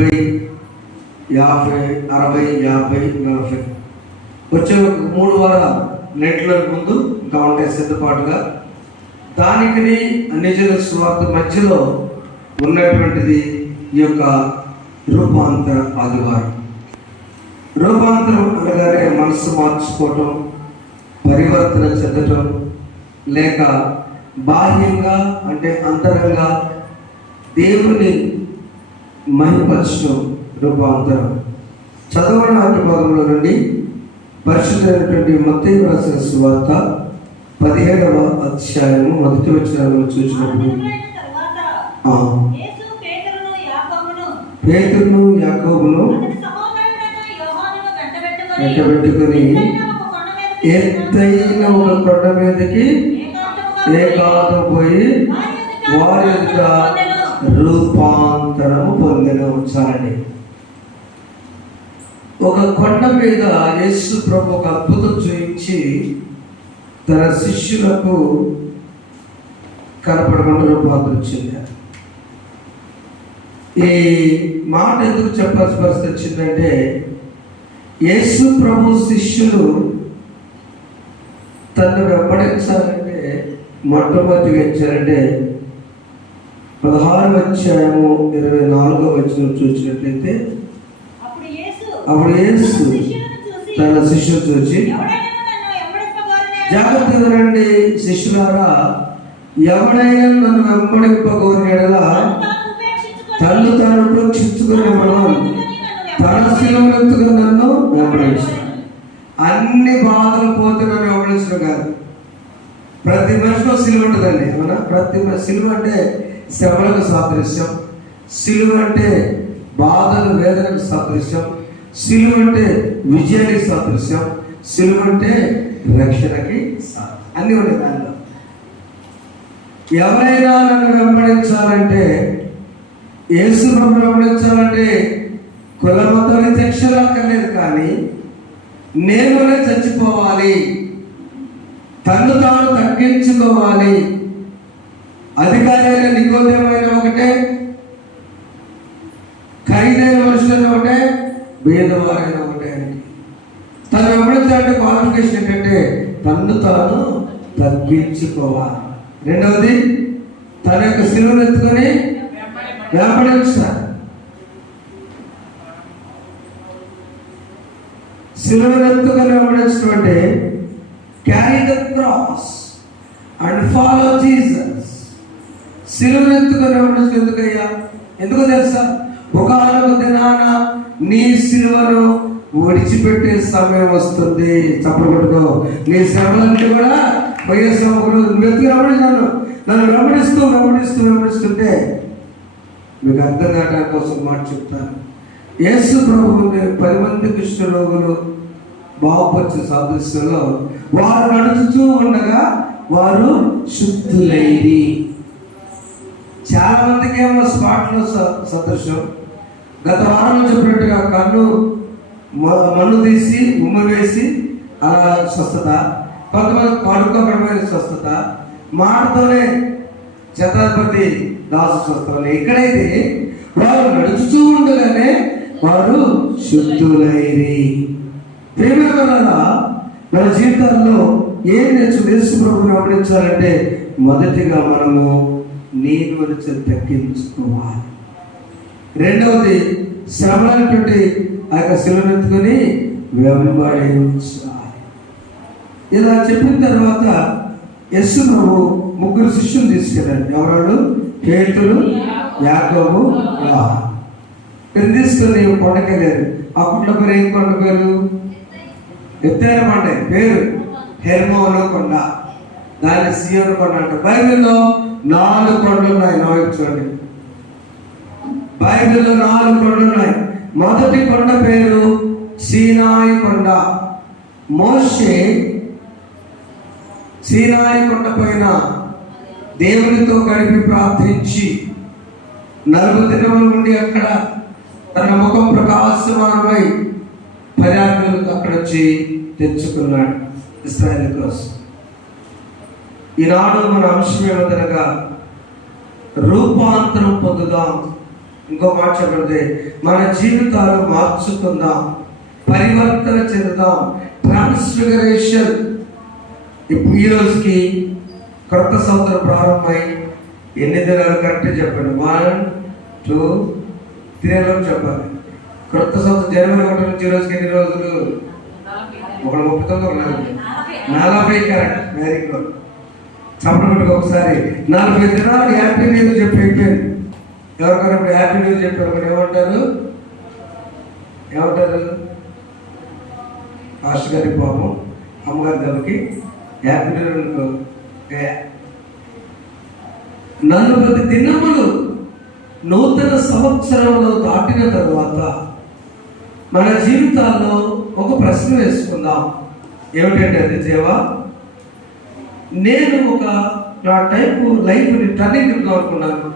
50, 60, 50, 40 వచ్చే 3 వారాలు నెట్లో ముందు ఇంకా ఉంటాయి సిద్ధపాటుగా. దానికి నిజ స్వార్థ మధ్యలో ఉన్నటువంటిది ఈ యొక్క రూపాంతర ఆదివారం. రూపాంతరం అనగానే మనసు మార్చుకోవటం, పరివర్తన చెందటం, లేక బాహ్యంగా అంటే అంతరంగా దేవుని మహిమపరచడం రూపాంతరం. చదవని వాక్య భాగంలో నుండి పరిశుద్ధమైనటువంటి మత్తయి రాసిన సువార్త 17వ అధ్యాయము 1వ వచనంలో చూసినప్పుడు పేతురును యాకోబును వెంటబెట్టుకుని ఎత్తైన ఒక కొండ మీదకి ఏకాంతం పోయి వారి యొక్క రూపాంతరము పొందెను. చాలండి. ఒక కొండ మీద యేసు ప్రభు ఒక అద్భుతం చూపించి తన శిష్యులకు కనపడకుండా రూపాంతరం చెందారు. ఈ మాట ఎందుకు చెప్పాల్సిన పరిస్థితి వచ్చిందంటే, యేసు ప్రభు శిష్యులు తను వెంబడించాలంటే మొట్టమొదటిగా ఇచ్చారంటే 16వ అధ్యాయము 24వ వచనం చూసినట్లయితే, అప్పుడు యేసు తన శిష్యులు చూసి, జాగ్రత్తగా రండి శిష్యులారా, ఎవడైనా నన్ను వెంబడింపగోరిన యెడల తన్ను తాను ఉపేక్షించుకుని మనం తన శిలువనెత్తుకుని నన్ను వెంబడించాలి. అన్ని బాధలు పోతే నన్ను వెంబడించడం కాదు. ప్రతి మనిషిలో సిలువ ఉంటుందండి. అవునా? ప్రతి సిలువ అంటే శ్రమలకు సాదృశ్యం, సిలువ అంటే బాధలు వేదనకు సాదృశ్యం, సిలువ అంటే విజయానికి సాదృశ్యం, సిలువ అంటే రక్షణకి అన్ని ఉన్నాయి దానిలో. ఎవరైనా నన్ను వెంబడించాలంటే, యేసు ప్రభువును వెంబడించాలంటే కుల మత విచక్షణ అక్కర్లేదు, కానీ నేనునే చచ్చిపోవాలి, తను తాను తగ్గించుకోవాలి. అధికారైన నికోదేమైన ఒకటే, ఖరీదైన మనుషులైన ఒకటే, భేదవారైన ఒకటే. తను వెంబడించాలంటే క్వాలిఫికేషన్ ఏంటంటే తన్ను తాను తగ్గించుకోవాలి. రెండవది తన యొక్క శిలువను ఎత్తుకొని వెంబడించాలి. శిలువను ఎత్తుకొని వెంబడించడం అంటే carry the cross and follow Jesus. శిలువను ఎత్తుకొని వెంబడించడం ఎందుకయ్యా? ఎందుకు తెలుసా? ఒకనొక దినాన నీ శిలువను విడిచిపెట్టే సమయం వస్తుంది. చప్పలు కొట్టుకో. నీ శ్రమలంటే కూడా పోయే శ్రమ వెతుకు వెంబడించాను. నన్ను వెంబడిస్తుంటే మీకు అర్థం కావడానికి కోసం మాట చెప్తాను. యేసు ప్రభువుని 10 మంది కుష్ఠరోగులు బాగుపరిచిన సాదృశ్యంలో వారు నడుచుతూ ఉండగా వారు శుద్ధులైరి. చాలా మందికి ఏమో స్పాట్లో సదృశ్యం. గత వారంలో చెప్పినట్టుగా కన్ను మన్ను తీసి ఉమ్మ వేసి అలా స్వస్థత, కొంతమంది కడుక్కోబడిన స్వస్థత, మాటతోనే శతాధిపతి దాసు స్వస్థత. ఇక్కడైతే వారు నడుచుతూ ఉండగానే వారు శుద్ధులైరి. ప్రేమ వలన మన జీవితాల్లో ఏం యేసు ప్రభువుని వెంబడించాలంటే మొదటిగా మనము నేను తగ్గించుకోవాలి. రెండవది శ్రమలైనటువంటి ఆ యొక్క శిలువనెత్తుకొని వెంబడించాలి. ఇలా చెప్పిన తర్వాత యేసు ప్రభు 3 శిష్యులు తీసుకెళ్ళారు. ఎవరాడు? పేతురు, యాకోబు, యోహాను. తీసుకొని కొండకెళ్ళారు. అప్పట్లో పేరు ఏం కొండ పేరు? ఎత్తైన కొండ పేరు హెర్మోను కొండ, దాన్ని సియోను కొండ అంటారు. బైబిల్లో 4 కొండలు ఉన్నాయి. చూడండి, బైబిల్లో 4 కొండలు ఉన్నాయి. మొదటి కొండ పేరు సీనాయి కొండ. మోషే సీనాయి కొండ పైన దేవునితో గడిపి ప్రార్థించి 40 దినముల నుండి అక్కడ తన ముఖం ప్రకాశమానమై 10 ఆజ్ఞలు అక్కడ వచ్చి తెచ్చుకున్నాడు ఇశ్రాయేలు కోసం. ఈనాడు మన అంశం ఏమిటనగా రూపాంతరం పొందుదాం. ఇంకో మాట చెప్పండి, మన జీవితాలు మార్చుకుందాం, పరివర్తన చెందుదాం, ట్రాన్స్ఫిగరేషన్. ఈ రోజుకి క్రొత్త సంవత్సరం ప్రారంభమై ఎన్ని దినాలు కరెక్ట్ చెప్పండి? 1 2 3 చెప్పాలి. క్రొత్త సంవత్సరం జనవరి 1 నుంచి ఈ రోజుకి ఎన్ని రోజులు? 39, 40 కరెక్ట్. Very good. చెప్పండి ఒకసారి. 40 దినాలు హ్యాపీ న్యూ ఇయర్ చెప్పి అయిపోయింది. ఎవరికైనా ఇప్పుడు హ్యాపీ న్యూ ఇయర్ చెప్పారు మీరు ఏమంటారు? పాస్టర్ గారి పాపం అమ్మగారి దెబ్బకి హ్యాపీ న్యూ ఇయర్ అనుకో. 40 దినములు నూతన సంవత్సరంలో దాటిన తర్వాత మన జీవితాల్లో ఒక ప్రశ్న వేసుకుందాం. ఏమిటంటే అది, దేవా నేను నా టైపు లైఫ్ని టర్నింగ్ తిప్పుదాం అనుకున్నాను,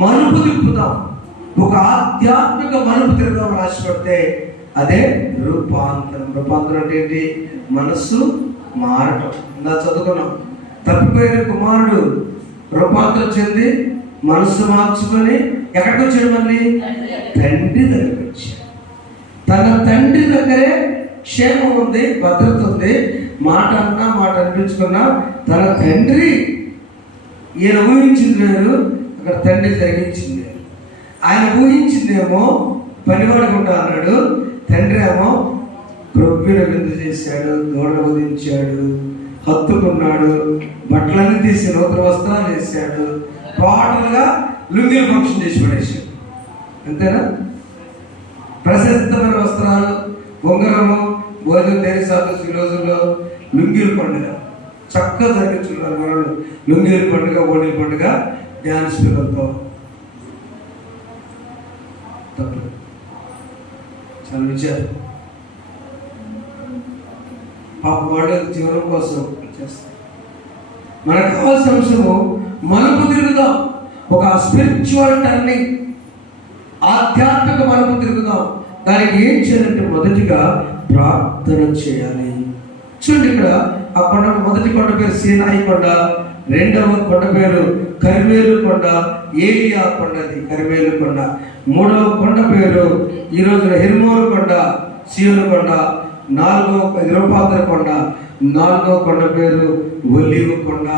మలుపు తిప్పుదాం, ఒక ఆధ్యాత్మిక మలుపు తిరుగుదాం ఆశపడితే అదే రూపాంతరం. రూపాంతరం అంటే ఏంటి? మనస్సు మారటం. ఇలా చదువుకున్నాం. తప్పిపోయిన కుమారుడు రూపాంతరం చెంది మనస్సు మార్చుకొని ఎక్కడికి వచ్చాడు? మళ్ళీ తండ్రి దగ్గరికి వచ్చాడు. తన తండ్రి దగ్గరే క్షేమం ఉంది, భద్రత ఉంది. మాట అన్నా, మాట అనిపించుకున్నా తన తండ్రి, ఈయన ఊహించింది వేరు, అక్కడ తండ్రి జరిగించింది వేరు. ఆయన ఊహించిందేమో పనివాడుకుంటా అన్నాడు, తండ్రి ఏమో ప్రొవ్విన విందు చేశాడు, దూడలు వదిలించాడు, హత్తుకున్నాడు, బట్టలన్నీ తీసి నూతన వస్త్రాలు వేసాడు, టోటల్గా లుంగిలు ఫంక్షన్ చేసి పడేసాడు. అంతేనా? ప్రశస్తమైన వస్త్రాలు, ఉంగరము, భోజనం దేశాలు. ఈ రోజుల్లో లుంగీల పండుగ చక్కగా జరిగించుకున్నారు మనల్ని. లుంగీల పండుగ, ఓణీల పండుగ, డ్యాన్స్ పిల్లలతో తప్పు చాలా విచారం. పాప వాళ్ళు జీవనం కోసం చేస్తారు. మనకు కావాల్సిన అంశము మలుపు తిరుగుదాం, ఒక స్పిరిచువల్ టర్నింగ్, ఆధ్యాత్మిక మలుపు తిరుగుదాం. దానికి ఏం చేయాలంటే మొదటిగా ప్రార్థన చేయాలి. చూడండి, ఇక్కడ ఆ కొండ, మొదటి కొండ పేరు సీనాయి కొండ, రెండవ కొండ పేరు కర్మేలు కొండ, ఏలియా కొండది కర్మేలు కొండ. మూడవ కొండ పేరు ఈ రోజున హెర్మోను కొండ, సియోను కొండ. నాలుగవ రూపాంతర కొండ. నాలుగవ కొండ పేరు ఒలీవ కొండ.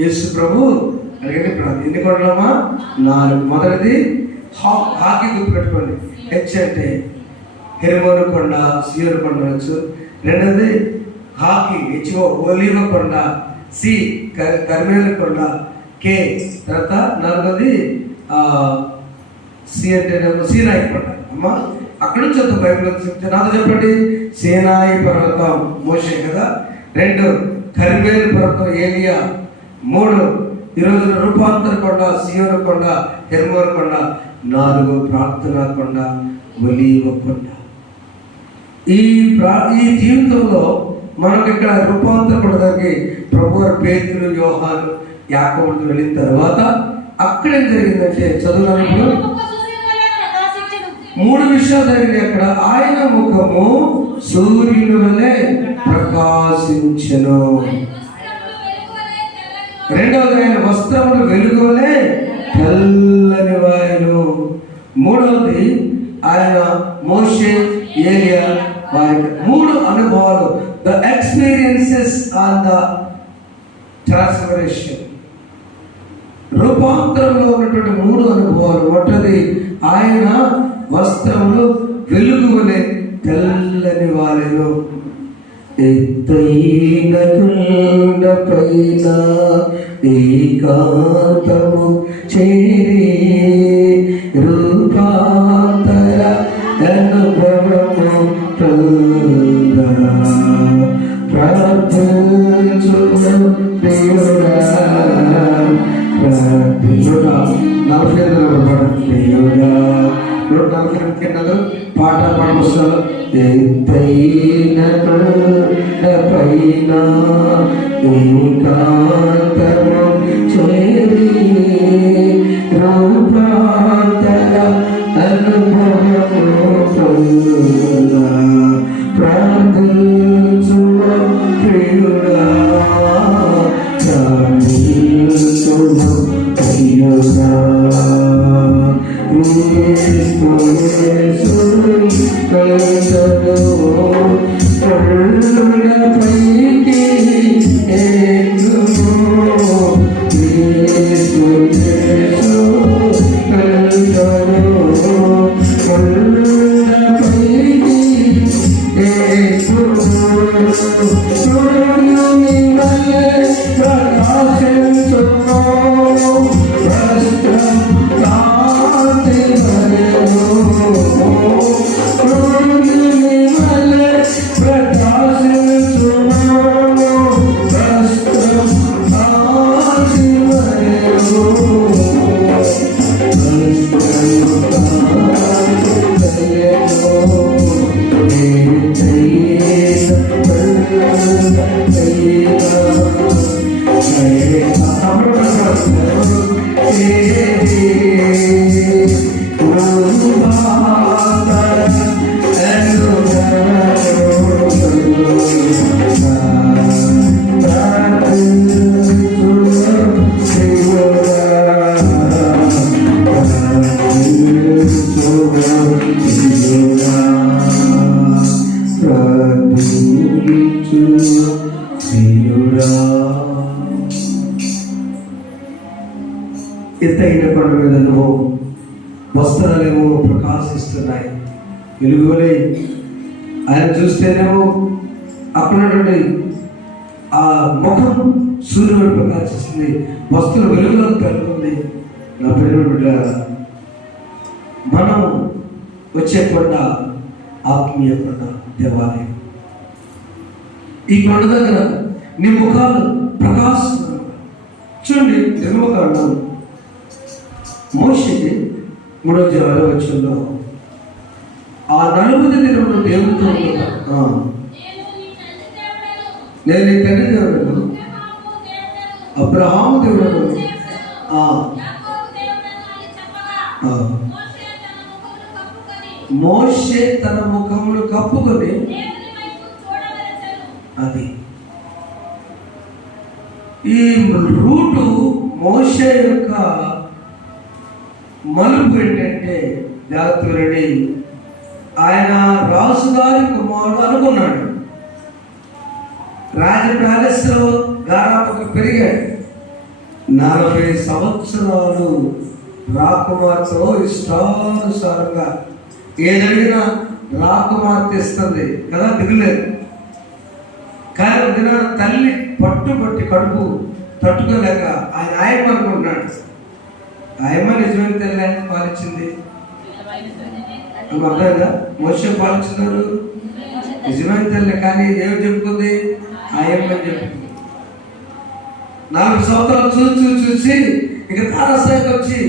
యేసు ప్రభు అలాగే ఎన్ని కొండలమ్మా? 4. మొదటిది హాకీ గుర్తు పెట్టుకోండి. హెచ్ అంటే హెర్మోను కొండ, సియోను కొండ వచ్చు. రెండవది హాకీ, హెచ్ఓ ఒలీవ కొండ. సి కర్మేలు కొండ. కే తర్వాత నాలుగోది సి అంటే సీనాయి కొండ. అమ్మా అక్కడి నుంచి వద్దాం. బైబిల్ నాతో చెప్పండి. సీనాయి పర్వతం మోషే కదా. 2 కర్మేలు పర్వతం ఏలియా. 3 ఈరోజు రూపాంతర కొండ, సియోను కొండ, హెర్మోను కొండ. 4 ప్రార్థనా కొండ, ఒలీవ కొండ. ఈ జీవితంలో మనకు ఇక్కడ రూపాంతర కొండ దగ్గరికి ప్రభువారు పేతురు, యోహాను, యాకోబులు వెళ్ళిన తర్వాత అక్కడ ఏం జరిగిందంటే చదువునప్పుడు 3 విషయాలు జరిగినాయి అక్కడ. ఆయన ముఖము సూర్యుని వలె ప్రకాశించెను. రెండవది ఆయన వస్త్రములు వెలుగు వలె తెల్లని వాయను. మూడవది ఆయన మోషే, ఏలియా, 3 అనుభవాలు. The experiences on the transformation. రూపాంతరంలో ఉన్నటువంటి 3 అనుభవాలు. ఒకటి ఆయన వస్త్రములు వెలుగు వలె తెల్లని వారెను. ఎత్తైన కొండపైన ఏకాంతము చేరి రూపాంతర అనుభవము ప్రార్థించును ప్రియుడా, ప్రార్థించుడా. 140 పాట పాడుకొస్తారు. ఎత్తైన కొండపైన ఏకాంతము చేరి రూపాంతర అనుభవము ప్రార్థించును ప్రియుడా, ప్రార్థించును ప్రియుడా. ఎత్తైన కొండ మీద నువ్వు వస్త్రాలేమో ప్రకాశిస్తున్నాయి, వెలుగులే. ఆయన చూస్తేనేమో అక్కడున్నటువంటి ఆ ముఖం సూర్యుడు ప్రకాశిస్తుంది, వస్త్రం వెలుగులో కలుగుతుంది. నా ప్రేమ మనం వచ్చే కొండ ఆత్మీయ కొండ, దేవాలయం. ఈ కొండ దగ్గర నీ ముఖాలు ప్రకాశిస్తున్నాయి. చూడండి, నిర్మకాండం మోషే 3:6 ఆ 40 దినములు దేవునితో నేను నీ తండ్రి దేవుడను, అబ్రహాము దేవుడను, మోషే తన ముఖమును కప్పుకొని, అది ఈ రూటు మోషే యొక్క మలుపు ఏంటంటే, జాగ్రత్తని ఆయన రాజుగారి కుమారుడు అనుకున్నాడు. రాజ ప్యాలెస్లో గారాపకు పెరిగాడు. 40 సంవత్సరాలు రాకుమార్తెలో ఇష్టానుసారంగా ఏదైనా రాకుమార్తె ఇస్తుంది కదా, దిగులేదు. కానీ ఒక తల్లి పట్టుబట్టి కడుపు తట్టుకోలేక ఆయన ఆయమ్మ అనుకుంటున్నాడు. ఆయమ్మ నిజమైన తల్లి పాలించింది, అర్థమైందా? మోషే పాలించినారు నిజమైన తల్లి, కానీ ఏమి చెప్పుకుంది? ఆయమ్మ చెప్పుకుంది. 40 సంవత్సరాలు చూసి ఇక తారస్థాయికి వచ్చి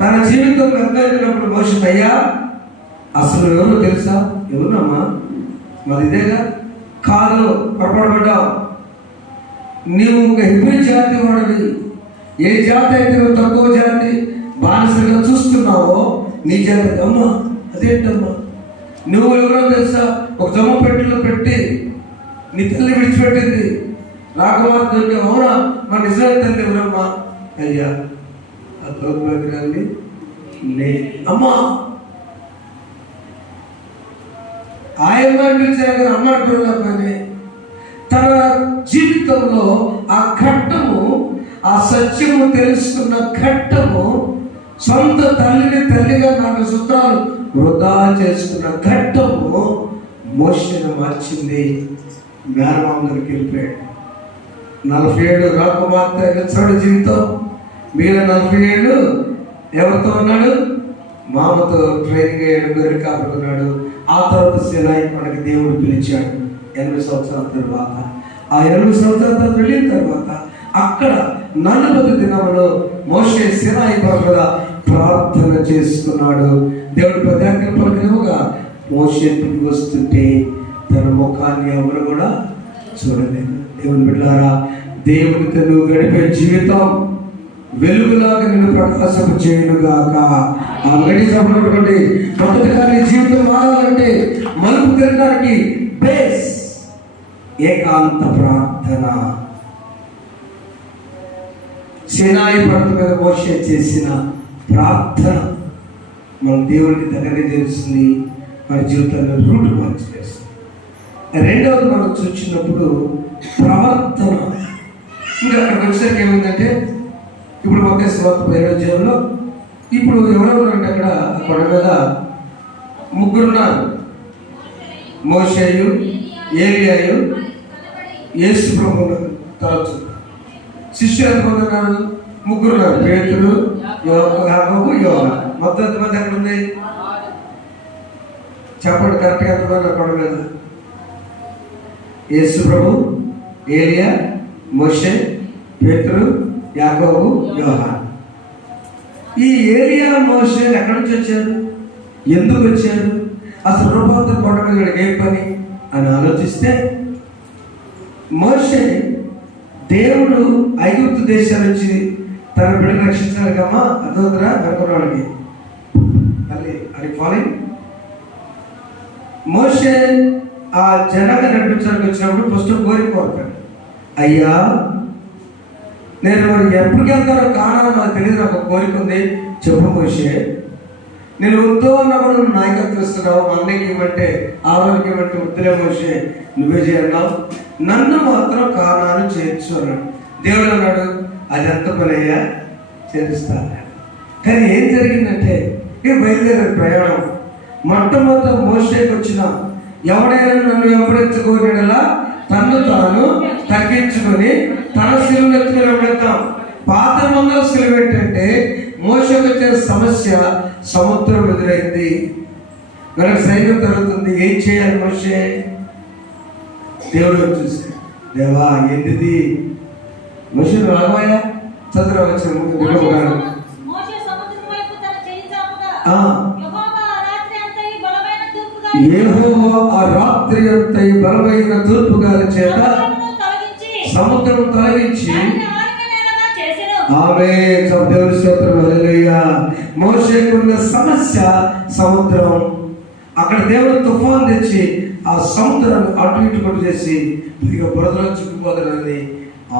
తన జీవితం అర్థమైనప్పుడు మోషే, అయ్యా అసలు ఎవరు తెలుసా? ఎవరునమ్మా? మరి ఇదేగా, కాదు పొరపడబడ్డావు. నీవు ఒక హిబ్రీ జాతి వాడివి. ఏ జాతి అయితే నువ్వు తక్కువ జాతి బానిసగా చూస్తున్నావో నీ జాతి. అమ్మా అదేంటమ్మా? నువ్వు ఎవరో తెలుసా? ఒక జమ్మ పెట్టెలో పెట్టి నీ తల్లి విడిచిపెట్టింది, రాకుమార్తె. అవునా? మా నిజమైన తల్లి ఎవరమ్మా? అయ్యా ఆ గౌరవగ్రాన్ని అమ్మా ఆయమ్మ పిలిచారు కానీ అమ్మ అంటున్నామని తన జీవితంలో ఆ ఘట్టము, ఆ సత్యము తెలుసుకున్న ఘట్టము, సొంత తల్లిని తల్లిగా నాకు సూత్రాలు వృధా చేసుకున్న ఘట్టము మోషేను మార్చింది. మేనమామకి వెళ్ళిపోయాడు. 47 రాకుమార్తె ఇచ్చాడు జీవితం. మీద 40 ఏళ్ళు ఎవరితో ఉన్నాడు? మామతో ట్రైనింగ్ అయ్యాడు, గొర్రెలు కాపుకున్నాడు. ఆ తర్వాత సినాయి మనకి దేవుడు పిలిచాడు 80 సంవత్సరాల తర్వాత. ఆ 80 సంవత్సరాల తర్వాత వెళ్ళిన తర్వాత అక్కడ 40 దినములు మోషే సినాయి మీద ప్రార్థన చేసుకున్నాడు. దేవుడు ప్రత్యేక పలికినవుగా మోషే తిరిగి వస్తుంటే తన ముఖాన్ని ఎవరు కూడా చూడలేదు. దేవుని బిడ్డలారా, దేవునితో నువ్వు గడిపే జీవితం వెలుగులాగా నిన్ను ప్రకాశము చేయనుగాక. ఆ గడి చెప్పినటువంటి మొదటిగా నీ జీవితం మారాలంటే మలుపు తిరగడానికి బేస్ ఏకాంత ప్రార్థన. సినాయి పర్వతం మీద మోషే చేసిన ప్రార్థన మన దేవుడికి దగ్గర చేస్తుంది. వారి జీవితాన్ని రూట్ మార్చివేస్తుంది. రెండవది మనం చూసినప్పుడు ప్రవర్తన. ఇంకా అక్కడికి వచ్చేసరికి ఏమైందంటే ఇప్పుడు ఒకే స్వాత జీవంలో ఇప్పుడు ఎవరెవరంటే అక్కడ కొండ మీద ముగ్గురున్నారు. మోషేయు, ఏలియాయు, యేసు ప్రభువు. తర్వాత శిష్యులు ఎంతమంది? ముగ్గురున్నారు. పేతురు, యాకోబు, యోహాను. మొత్తం ఎంతమంది అక్కడ ఉంది? చెప్పండి కరెక్ట్గా ఎంతమంది కొండ మీద? యేసు ప్రభు, ఏలియా, మోషే, పేతురు, యాకోబు, యోహాను. ఈ ఏలియా, మోషే ఎక్కడి నుంచి వచ్చారు? ఎందుకు వచ్చారు? అసలు రూపాంతర కొండ మీద వీళ్ళకి ఏం పని అని ఆలోచిస్తే, మోషే దేవుడు ఐగుప్తు దేశాల నుంచి తన బిడ్డను రక్షించాలి కమ్మా, అర్థవుతుందా అనుకున్నాడికి మళ్ళీ అది ఫాలోయింగ్. మోషే ఆ జనాన్ని నడిపించడానికి వచ్చినప్పుడు ఫస్ట్ కోరుతాడు, అయ్యా నేను ఎప్పటికి వెళ్తానో కానాలో నాకు తెలియదు, నాకు కోరిక ఉంది, చెప్పు మోషే. నేను వద్దు అన్నప్పుడు నువ్వు నాయకత్వం ఇస్తున్నావు, మా అన్నయ్యకి ఇవ్వమంటే ఆరోగ్యం ఇవ్వమంటే వద్దులే మోషే, నువ్వే చేయన్నావు, నన్ను మాత్రం కానాను చేర్చు అన్నాడు. దేవుడు అన్నాడు, అది ఎంత పని అయ్యా, చేరుస్తా అన్నాడు. కానీ ఏం జరిగిందంటే ఇక బయలుదేరారు ప్రయాణం. మొట్టమొదట మోషేకి వచ్చిన ఎవడైనా నన్ను వెంబడించుకోనేలా తన్ను తాను తగ్గించుకొని తన శిలువను ఎత్తుకుని వెంబడిద్దాం. పాత మంగళ శిలువ ఏంటంటే మోషేకి వచ్చే సమస్య, సముద్రం ఎదురైంది, మనకు సైన్యం తరుగుతుంది, ఏం చేయాలి మోషే? దేవుడు చూసి, దేవా ఎందుది మోషే రాఘవయ్య చదువు వచ్చిన యెహోవా ఆ రాత్రి అంతా ఈ బలమైన తూర్పు గాలి చేత సముద్రం తొలగించి ఆమె దేవుని స్తోత్రం హల్లెలూయా. మోషేకున్న సమస్య సముద్రం. అక్కడ దేవుడు తుఫాన్ తెచ్చి ఆ సముద్రాన్ని అటు ఇటు కొట్టు చేసి ఇక బురదలో చిక్కుపోతానని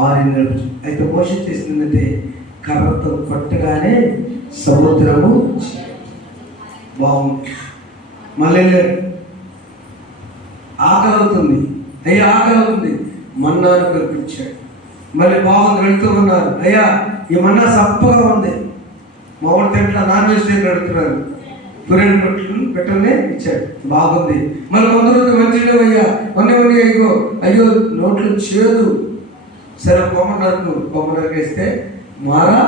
6 నెలలు. అయితే మోషే చేసిందంటే కర్రతో కొట్టగానే సముద్రము బాగుంది. మళ్ళీ ఆకలి అవుతుంది, అయ్యా ఆకలి అవుతుంది, మన్నాను కల్పించాడు. మళ్ళీ బాగుంది, వెళుతూ ఉన్నారు, అయ్యా ఈ మన్నా సప్పగా ఉంది, మామూలు తింటా నాన్ వెజిటేరియన్ అడుగుతున్నారు, పురేడు రొట్టెలను పెట్టనే ఇచ్చాడు, బాగుంది. మళ్ళీ కొందరు మంచిగా అయ్యా కొన్ని అయ్యో అయ్యో నోట్లు చేదు, సరే కొమ్మనరకు వేస్తే మారా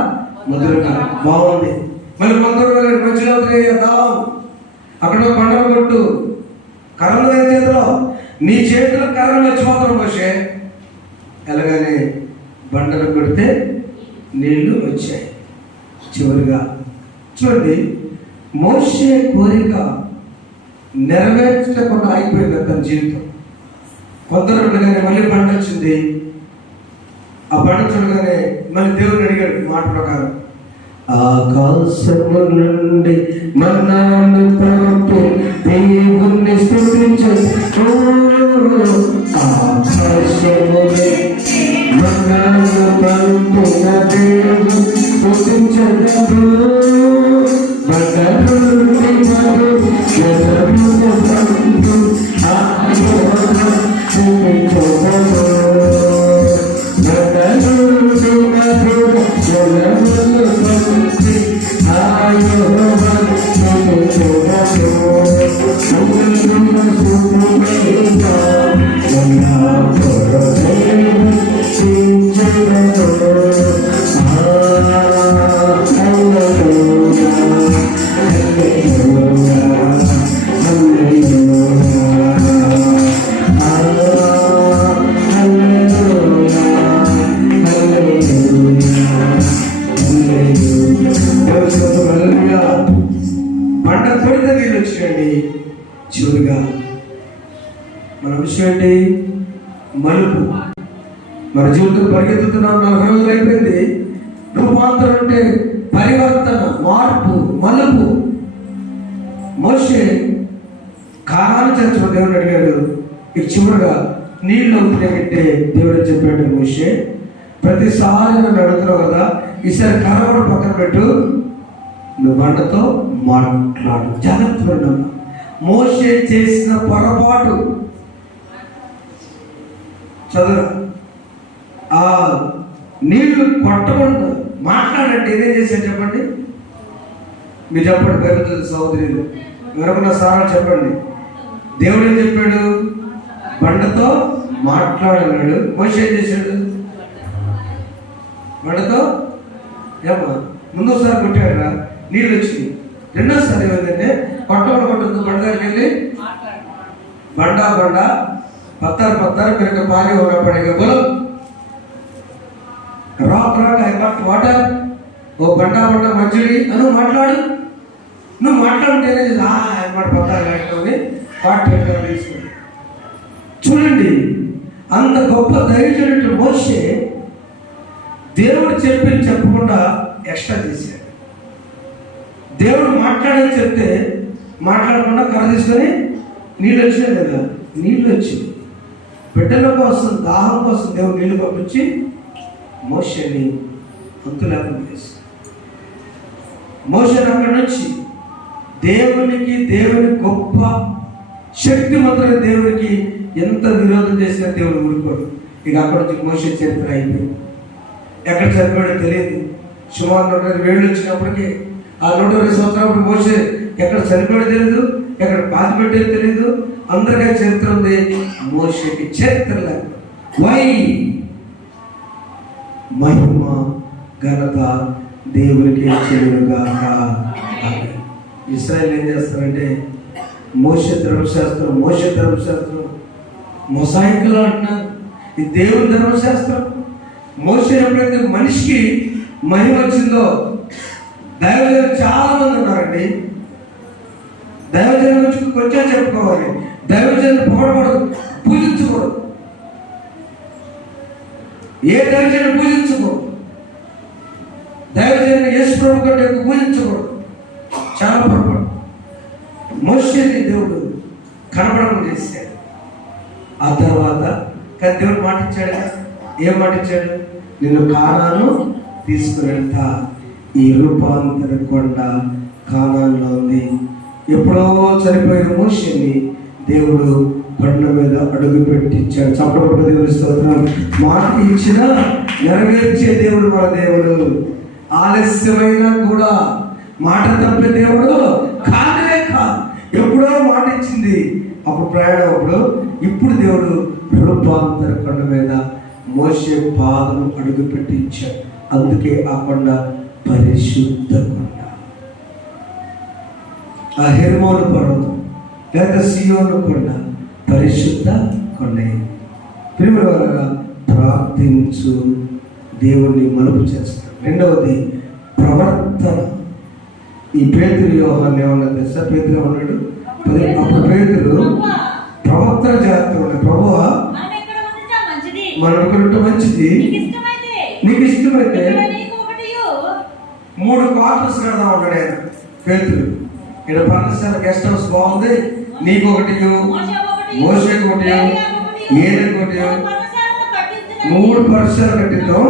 ముదురుగా బాగుంది. మళ్ళీ కొందరు మంచిగా అయ్యా దావం, అక్కడ పండుగ కొట్టు, కర్రలు చేతిలో, నీ చేతిలో కర్రలు వచ్చిపోతారు మోషే. ఎలాగనే బండలు కొడితే నీళ్లు వచ్చాయి. చివరిగా చూడండి, మోషే కోరిక నెరవేర్చకుండా అయిపోయింది తన జీవితం. కొందరు ఉండగానే మళ్ళీ బండ వచ్చింది. ఆ బండ చూడగానే మళ్ళీ దేవుడు అడిగాడు మాట ప్రకారం, ఆకాశము నుండి మన్నాను పంపు దేవుణ్ణి స్తుతించు. ఆకాశము మన్నాను పంపు దేవుని స్తుతించు. బండ కొడితే నీళ్ళు వచ్చినండి. చివరిగా మన విషయం ఏంటి? మలుపు. మన జీవితం పరిగెత్తుతున్నాం, 40 రోజులు అయిపోయింది. రూపాంతరం అంటే పరివర్తన, మార్పు, మలుపు. మోషే కానాను చేర్చుకో దేవుడు అడిగాడు. ఇక చివరిగా నీళ్ళు అవుతున్నాయంటే దేవుడు చెప్పాడు, మోషే ప్రతిసారి నన్ను అడుగుతున్నావు కదా, ఈసారి కర్ర కూడా పక్కన పెట్టు, నువ్వు బండతో మాట్లాడు, జాగ్రత్త పడినావు. మోషే చేసిన పొరపాటు చదువు. ఆ నీళ్లు కొట్టకుండా మాట్లాడంటే ఏదేం చేశాడు చెప్పండి. మీరు చెప్పండి, బైబిల్ సహోదరులు ఎవరన్నా సారా చెప్పండి. దేవుడు ఏం చెప్పాడు? బండతో మాట్లాడన్నాడు. మోషే ఏం చేశాడు? బండతో ఏమో ముందోసారి కొట్టాడు, నీళ్ళు వచ్చింది. రెండోసారి ఏమైందంటే కొట్టదు బండ దగ్గరికి వెళ్ళి బండ పత్తారు మీరు పానీ పడేగా బలం రాక్ ఐ గాట్ వాటర్. ఓ బండ మంచిది అని మాట్లాడు. నువ్వు మాట్లాడుతేనే మాట పత్తారు కట్టుకొని వాటర్ తీసుకుని చూడండి. అంత గొప్ప ధైర్యుడు మోషే దేవుడు చెప్పకుండా ఎక్స్ట్రా చేశాడు. దేవుడు మాట్లాడని చెప్తే మాట్లాడకుండా కర్ర తీసుకొని నీళ్ళు వచ్చినాయి కదా, నీళ్ళు వచ్చి బిడ్డల కోసం దాహం కోసం దేవుడు నీళ్లు పంపించి మోషేని అంతు లేకుండా చేశాడు. మోషేని అక్కడి నుంచి దేవుని గొప్ప శక్తివంతుడైన దేవునికి ఎంత విరోధం చేసినా దేవుడు ఊరుకోడు. ఇక అక్కడి నుంచి మోషే చరిత్ర అయిపోయింది. ఎక్కడ చనిపోయాడో తెలియదు. సుమారు 120 ఏళ్ళు వచ్చినప్పటికీ ఆ 120 సంవత్సరాలు మోషే ఎక్కడ చనిపోయాడో తెలియదు, ఎక్కడ బాధ పెట్టేది తెలియదు. అందరికీ చరిత్ర ఉంది, మోషేకి చరిత్ర లేదు. వై? మహిమ ఘనత దేవునికి చెడుగాక. ఇశ్రాయేలు ఏం చేస్తారంటే మోషే ధర్మశాస్త్రం మొసాయికులు అంటున్నారు. ఇది దేవుని ధర్మశాస్త్రం. మోషే ఎప్పుడైతే మనిషికి మహిమ వచ్చిందో, దైవజనులు చాలా మంది ఉన్నారండి. దైవజనుల గురించి కొంచెం చెప్పుకోవాలి. దైవజనులు పొగడకూడదు, పూజించకూడదు. ఏ దైవజనులు పూజించకూడదు. దైవజనులు యేసు ప్రభు కంటే పూజించకూడదు. చాలా పొరపాటు. మోషేని దేవుడు కనపడకుండా చేశాడు. ఆ తర్వాత కానీ దేవుడు మాటిచ్చాడు కదా. ఏం మాటిచ్చాడు? నిన్ను కానాను తీసుకుని వెళ్తా. ఈ రూపాంతర కొండ కానాన్లో ఉంది. ఎప్పుడో చనిపోయిన మోషేని దేవుడు కొండ మీద అడుగు పెట్టించాడు. చప్పటి దేవుడి స్తోత్రం. మాట ఇచ్చిన నెరవేర్చే దేవుడు మన దేవుడు. ఆలస్యమైనా కూడా మాట తప్పే దేవుడు కానే కాదు. ఎప్పుడో మాట ఇచ్చింది, అప్పుడు ప్రయాణం అప్పుడు. ఇప్పుడు దేవుడు రూపాంతర కొండ మీద మోషే పాదం అడుగు పెట్టించాడు. అందుకే ఆ కొండ పరిశుద్ధ కొండ. ఆ హెర్మోను పర్వతం లేదా సియోను కొండ పరిశుద్ధ కొండ. ప్రియమైన వారగా ప్రార్థించు, దేవుణ్ణి మలుపు చేస్తాడు. రెండవది ప్రవర్తన. ఈ పేతురు యోహాను ఏమన్నా తెలుసా? పేతురు ఉన్నాడు. అప్పుడు పేతురు ప్రవర్తన చేస్తున్నాడు. ప్రభువా మనం ఒకటి మంచిది, నీకు ఇష్టమైతే 3 క్వార్టర్స్ కడదాం ఉన్నాడు ఆయన. పేతురు ఇక్కడ పర్ణశాల గెస్ట్ హౌస్ బాగుంది, నీకు ఒకటి, మోషేకి ఒకటి, ఏలియాకి ఒకటి, 3 పర్ణశాలలు కట్టిద్దాం.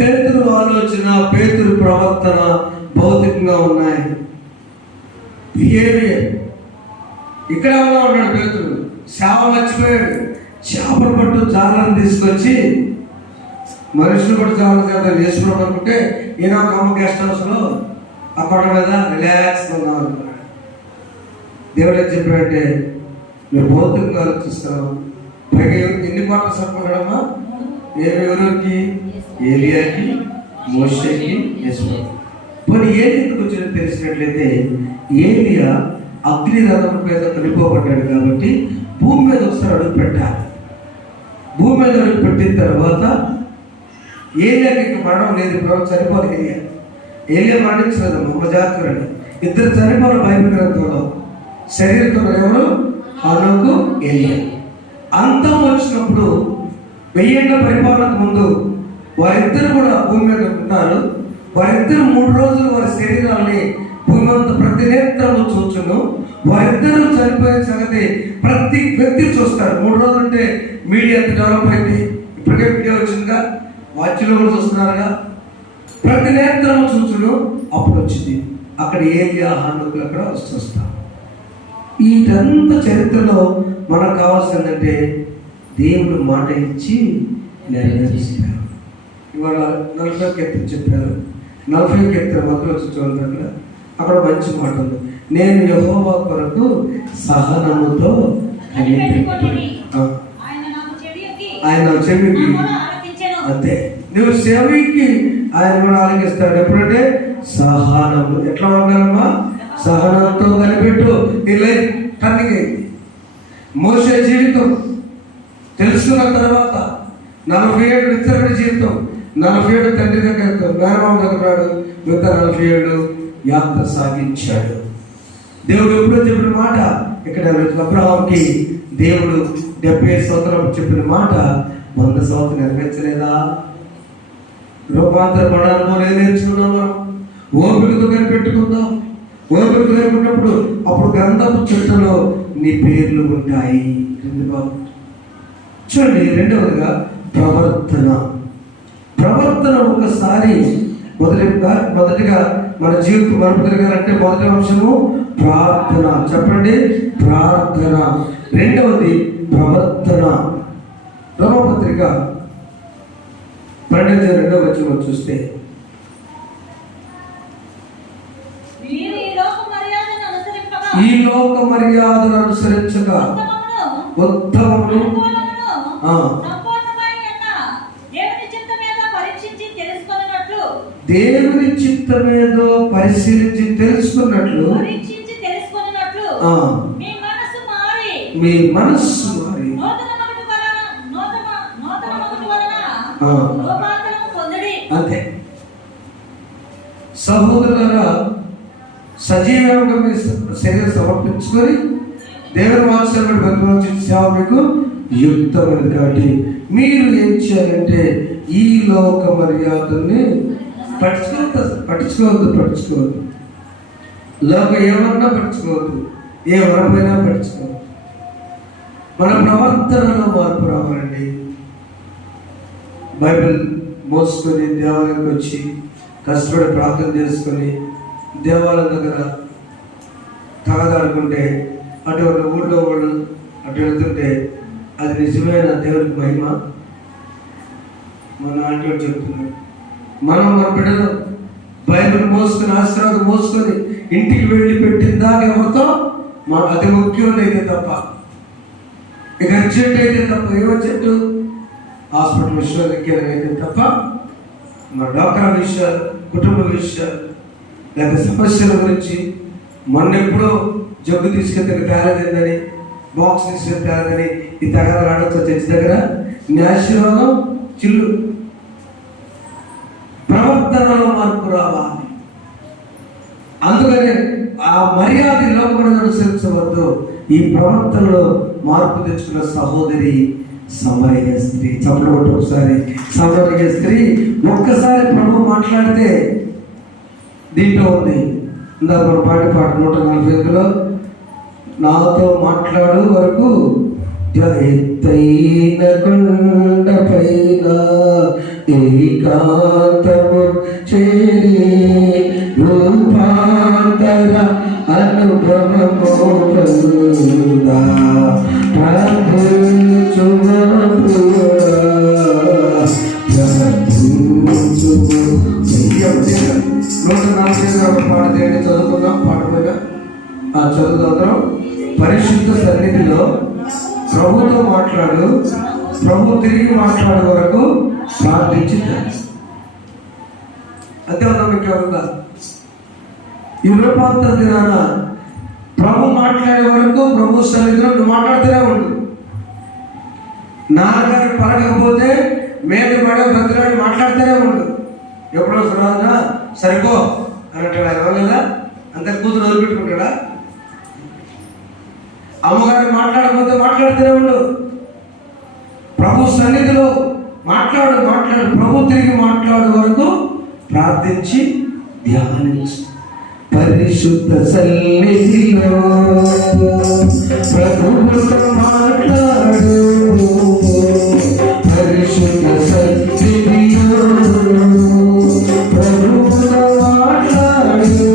పేతురు ఆలోచన, పేతురు ప్రవర్తన భౌతికంగా ఉన్నాయి. బిహేవియర్ ఇక్కడ ఉన్నాడు పేతురు. సేవ మర్చిపోయాడు. చేపలు పట్టు జాలను తీసుకొచ్చి మనుషులు కూడా చాలా చేద్దాం చేసుకున్నాం అనుకుంటే ఈయన ఒక అమ్మ గెస్ట్ హౌస్లో ఆ కొండ మీద రిలాక్స్గా ఉన్నాం అనుకున్నాడు. దేవుడు ఏం చెప్పాడంటే మీరు భౌతికంగా ఆలోచిస్తాం. పైగా ఎన్ని కోట్ల సరిపడమ్మా? ఎవరికి? ఏలియాకి, మోషేకి, యేసుకి. పోనీ ఏలి ఎందుకు వచ్చిందో తెలిసినట్లయితే ఏలియా అగ్ని రథం మీద కలిపోబడ్డాడు కాబట్టి భూమి మీద ఒకసారి అడుగు పెట్టాలి. భూమి మీద అడుగు పెట్టిన తర్వాత ఏలియాకి ఇంకా మరణం లేదు. ఇప్పుడు చనిపోదు. ఏలియా మరణించలేదు. మమ్మజాతురని ఇద్దరు చనిపోవాలి బైబిల్ గ్రంథంలో. శరీరంతో ఎవరు? హనోకు, ఏలియా. అంతం వచ్చినప్పుడు 1000 ఏళ్ల పరిపాలనకు ముందు వారిద్దరు కూడా భూమి మీద ఉంటారు. వారిద్దరు 3 రోజులు వారి శరీరాన్ని భూమి అంతా ప్రతి నేత్రము వారిద్దరూ చనిపోయిన సంగతి ప్రతి వ్యక్తి చూస్తారు. 3 రోజులు ఉంటే మీడియా ఎంత డెవలప్ అయింది, ఇప్పటికే మీడియా వచ్చిందిగా, వాచ్లో కూడా చూస్తున్నారుగా, ప్రతి నేత్రం చూచును అప్పుడు వచ్చింది. అక్కడ ఏలియా హానోకులు అక్కడ వస్తాం. వీటంతా చరిత్రలో మనకు కావాల్సిందంటే దేవుడు మాట ఇచ్చి నెరవేరుస్తారు. ఇవాళ 40వ కీర్తన చెప్పారు. 40వ కీర్తన మొదలు వచ్చి చూడండి, అక్కడ మంచి మాట ఉంది. నేను యెహోవా కొరకు సహనముతో ఆయన చెవికి, అంతే నువ్వు చెవికి ఆయన కూడా ఆలకిస్తాడు. ఎప్పుడంటే సహనము. ఎట్లా ఉండాలమ్మా? సహనంతో కనిపెట్టు. నీ లైఫ్ టర్నింగ్ అయింది. మోషే జీవితం తెలుసుకున్న తర్వాత 47 విస్తరణ జీవితం, 47 తండ్రి దగ్గర మేనమామ దగ్గర, మిగతా 47 యాత్ర సాగించాడు. దేవుడు ఎప్పుడో చెప్పిన మాట, ఇక్కడ అబ్రహాంకి దేవుడు 70 సంవత్సరాలు చెప్పిన మాట 100 సంవత్సరాలు నెరవేర్చలేదా? రూపాంతర పడాలమో నేర్చుకున్నాం. మనం ఓపికతో కనిపెట్టుకుందాం. ఓపికతో కనిపెట్టినప్పుడు అప్పుడు గ్రంథపు చెట్టులో నీ పేర్లు ఉంటాయి. చూడండి, రెండవదిగా ప్రవర్తన ఒకసారి మొదటిగా మన జీవితం మలుపు తిరగాలంటే మొదటి అంశము ప్రార్థన. చెప్పండి, ప్రార్థన. రెండవది ప్రవర్తన. రోమపత్రిక 12:2 వచనం చూస్తే, ఈ లోక మర్యాదను అనుసరించక ఉత్తమమును దేవుని చిత్తమేదో పరిశీలించి తెలుసుకున్నట్లు మీ మనస్సు మారి అంతే. సహోదరులారా, సజీవంగా మీ శరీరం సమర్పించుకొని దేవుని వాత్సల్యం బతికి సేవ మీకు యుక్తమైనది. కాబట్టి మీరు ఏం చేయాలంటే ఈ లోక మర్యాదల్ని పట్టించుకోవద్దు. లోక ఏమన్నా పట్టించుకోవద్దు, ఏ వరమైనా పట్టించుకోవద్దు. మన ప్రవర్తనలో మార్పు రావాలండి. బైబిల్ మోసుకొని దేవాలయానికి వచ్చి కష్టపడి ప్రార్థన చేసుకొని దేవాలయం దగ్గర తాగదాడుకుంటే అటువంటి ఊళ్ళో వాళ్ళు అటు వెళ్తుంటే అది నిజమైన దేవుడికి మహిమ. మన ఆంటీ చెప్తున్నాడు, మన బిడ్డలు బైబిల్ మోసుకొని ఆశీర్వాదం మోసుకొని ఇంటికి వెళ్ళి పెట్టిన దాకా ఎవరితో మన అది ముఖ్యం అయితే తప్ప, ఇక అర్జెంట్ అయితే తప్ప, ఏమర్జెంటు హాస్పిటల్ విషయాలు అయితే తప్ప, మన డాక్టర్ విషయాలు, కుటుంబ విషయాలు, లేదా సమస్యల గురించి, మొన్న ఎప్పుడో జగ్గు తీసుకెళ్తే తేలేదని, బాక్స్ తీసుకెళ్తే తేలేదని ఈ తగాదాలు ఆడొచ్చు చర్చి దగ్గర. నీ ఆశీర్వాదం చిల్లు. ప్రవర్తనలో మార్పు రావాలి. అందుకనే ఆ మర్యాద లోపల అనుసరించవద్దు. ఈ ప్రవర్తనలో మార్పు తెచ్చుకున్న సహోదరి సమరయ స్త్రీ. చెప్పడం ఒకసారి, సమరయ స్త్రీ ఒక్కసారి ప్రభు మాట్లాడితే దీంట్లో ఉంది. ఇందాక మన పాట 145లో నాతో మాట్లాడు వరకు ఎత్తైన కొండపైన ఏకాంతము చేరి రూపాంతర అనుభవము పొందా చదువుకుందాం. పాట మీద చదువుదాం. పరిశుద్ధ సన్నిధిలో ప్రభుతో మాట్లాడు, ప్రభు తిరిగి మాట్లాడే వరకు ప్రార్థించింది. అంతే ఉందా? మీకు ఉందా? ఈ రూపాంతర దినాన ప్రభు మాట్లాడే వరకు ప్రభు సన్నిధిలో నువ్వు మాట్లాడుతూనే ఉండు. నాన్నగారు పలకపోతే మేలు పడ భద్రాన్ని మాట్లాడుతూనే ఉండు. ఎప్పుడో రాదునా సరిపో అని అంటాడు. ఆయన కదా అంత కూతురు వదిలిపెట్టుకుంటాడా? అమ్మగారు మాట్లాడకపోతే మాట్లాడుతూనే ఉండు. ప్రభు సన్నిధిలో మాట్లాడు. ప్రభు తిరిగి మాట్లాడే వరకు ప్రార్థించి ధ్యానించు. పరిశుద్ధ సన్నిధిలో ప్రభువుతో మాట్లాడు. పరిశుద్ధ సన్నిధిలో ప్రభువుతో మాట్లాడు.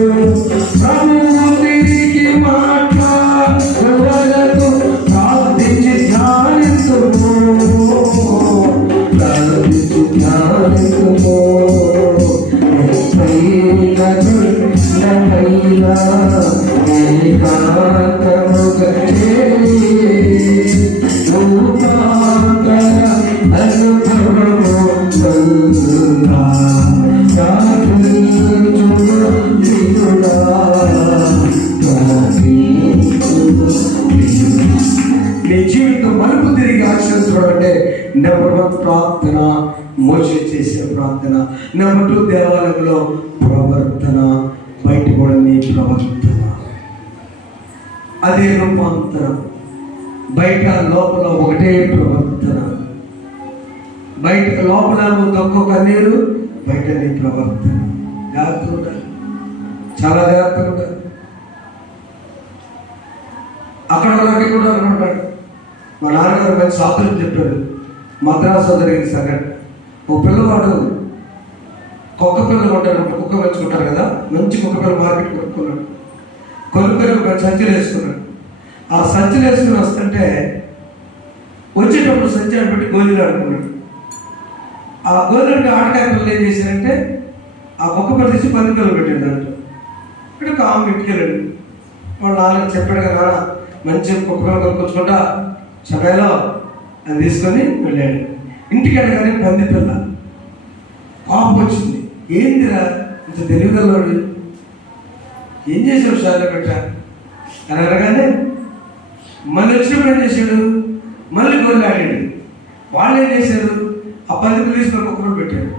ప్రభువు తిరిగి మాట్లాడు వరకు ప్రార్థించి ధ్యానించుకో. ప్రార్థించి ధ్యానించుకో. నీ జీవితం మలుపు తిరిగి ఆశించబడంటే నెంబర్ 1 ప్రార్థన, మోషే చేసే ప్రార్థన. నెంబర్ 2 దేవాలయంలో ప్రవర్తన, బయట కూడా నీ ప్రవర్తన. అదే రూపాంతరం. బయట లోపల ఒకటే ప్రవర్తన. బయట లోపల తక్కువ కన్నీరు, బయట నీ ప్రవర్తన. జాగ్రత్తగా ఉండాలి, చాలా జాగ్రత్తగా ఉండాలి. అక్కడ అలాగే కూడా ఉంటాడు. మా నాన్నగారు మంచి సాధులు చెప్పాడు. మద్రాసులో జరిగిన సంఘటన. ఒక పిల్లవాడు కుక్క పిల్లలు కొంటారు, కుక్క పెంచుకుంటారు కదా, మంచి కుక్క పిల్లలు మార్కెట్ కొనుక్కున్నాడు. కొనుక్కొని సంచులు వేసుకున్నాడు. ఆ సంచులు వేసుకుని వస్తుంటే వచ్చేటప్పుడు సంచి పెట్టి గోళీలు ఆడుకున్నాడు. ఆ గోళీలు ఆడకాయ పిల్లలు ఏం చేశారంటే ఆ కుక్క పిల్ల తీసి 10 పిల్లలు పెట్టాడు. అంట ఇక్కడ ఒక ఆమె ఇంటికెళ్ళాడు. వాళ్ళు నాన్న చెప్పాడు కదా, మంచి కుక్క పిల్లలు కొనుక్కొచ్చుకుంటా సభలో అని తీసుకొని వెళ్ళాడు. ఇంటికి వెళ్ళగానే 10 పిల్ల కోపం వచ్చింది. ఏందిరా ఇంత తెలివిగలవాడు, ఏం చేసావు షాలో పెట్టా అని అనగానే మళ్ళీ వచ్చినప్పుడు ఏం చేశాడు, మళ్ళీ గోళ్ళు ఆడాడు. వాళ్ళు ఏం చేశారు, ఆ 10 పిల్లలు తీసుకొని కుక్కలు పెట్టాడు.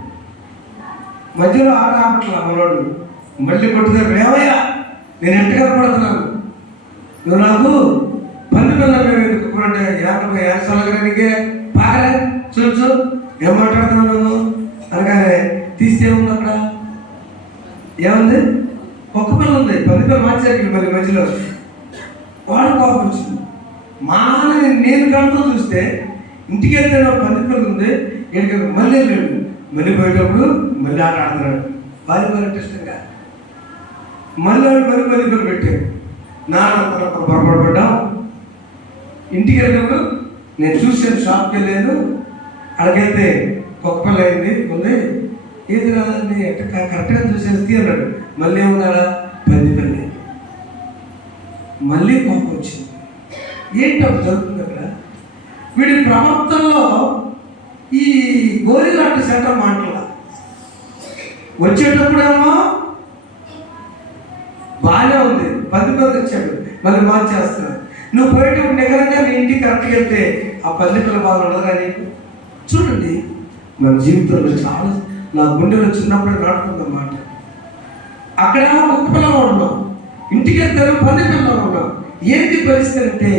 మధ్యలో ఆట ఆపట్లా మనోడు. మళ్ళీ కొట్టుదారు, ఏమయ్యా నేను ఎంత కనపడుతున్నాను, నువ్వు నాకు 10 పిల్లలు కుక్కలంటే 50 సంవత్సరాలకే బాగా చూసు ఏం మాట్లాడుతున్నావు నువ్వు అనగానే తీస్తే ఉంది. అక్కడ ఏముంది, ఒక్క పిల్ల ఉంది. 10 పిల్లలు మార్చారు. మళ్ళీ మధ్యలో వాడు కోపం వచ్చింది. మా నేను కడుతూ చూస్తే ఇంటికి వెళ్తే 10 పిల్లలు ఉంది, ఇక్కడ మళ్ళీ లేడు. మళ్ళీ పోయేటప్పుడు మళ్ళీ ఆట ఆడుతున్నాడు. వాలీబాల్ ఇంట్రెస్టింగ్గా మళ్ళీ మళ్ళీ పిల్లలు పెట్టాడు. నాన్న పొరపడబడ్డాం. ఇంటికి వెళ్ళినప్పుడు నేను చూసాను, షాప్కి వెళ్ళాను. అక్కడికెళ్తే కుక్క పిల్ల అయింది ఉంది. ఏది రాదండి ఎట్ట కరెక్ట్గా చూసేసి అన్నాడు. మళ్ళీ ఏమన్నాడా, 10 పిల్లలు. మళ్ళీ కోపం వచ్చింది. ఏంటో జరుగుతుంది అక్కడ. వీడి ప్రవర్తనలో ఈ గోరిలాంటి సెంటర్ మాటల వచ్చేటప్పుడేమో బాగానే ఉంది, 10 పిల్లలు వచ్చాడు, మళ్ళీ మార్చేస్తున్నాడు. నువ్వు పోయేటప్పుడు నిజంగా నీ ఇంటికి కరెక్ట్గా వెళ్తే ఆ 10 పిల్లల బాధ ఉండదుగా నీకు. చూడండి, మన జీవితంలో చాలా నా గుండెలో చిన్నప్పుడే నాటుకుందన్నమాట. అక్కడేమో కుక్క పిల్లలు ఉన్నాం, ఇంటికి వెళ్తే 10 పిల్లలు ఉన్నాం. ఏంటి పరిస్థితి అంటే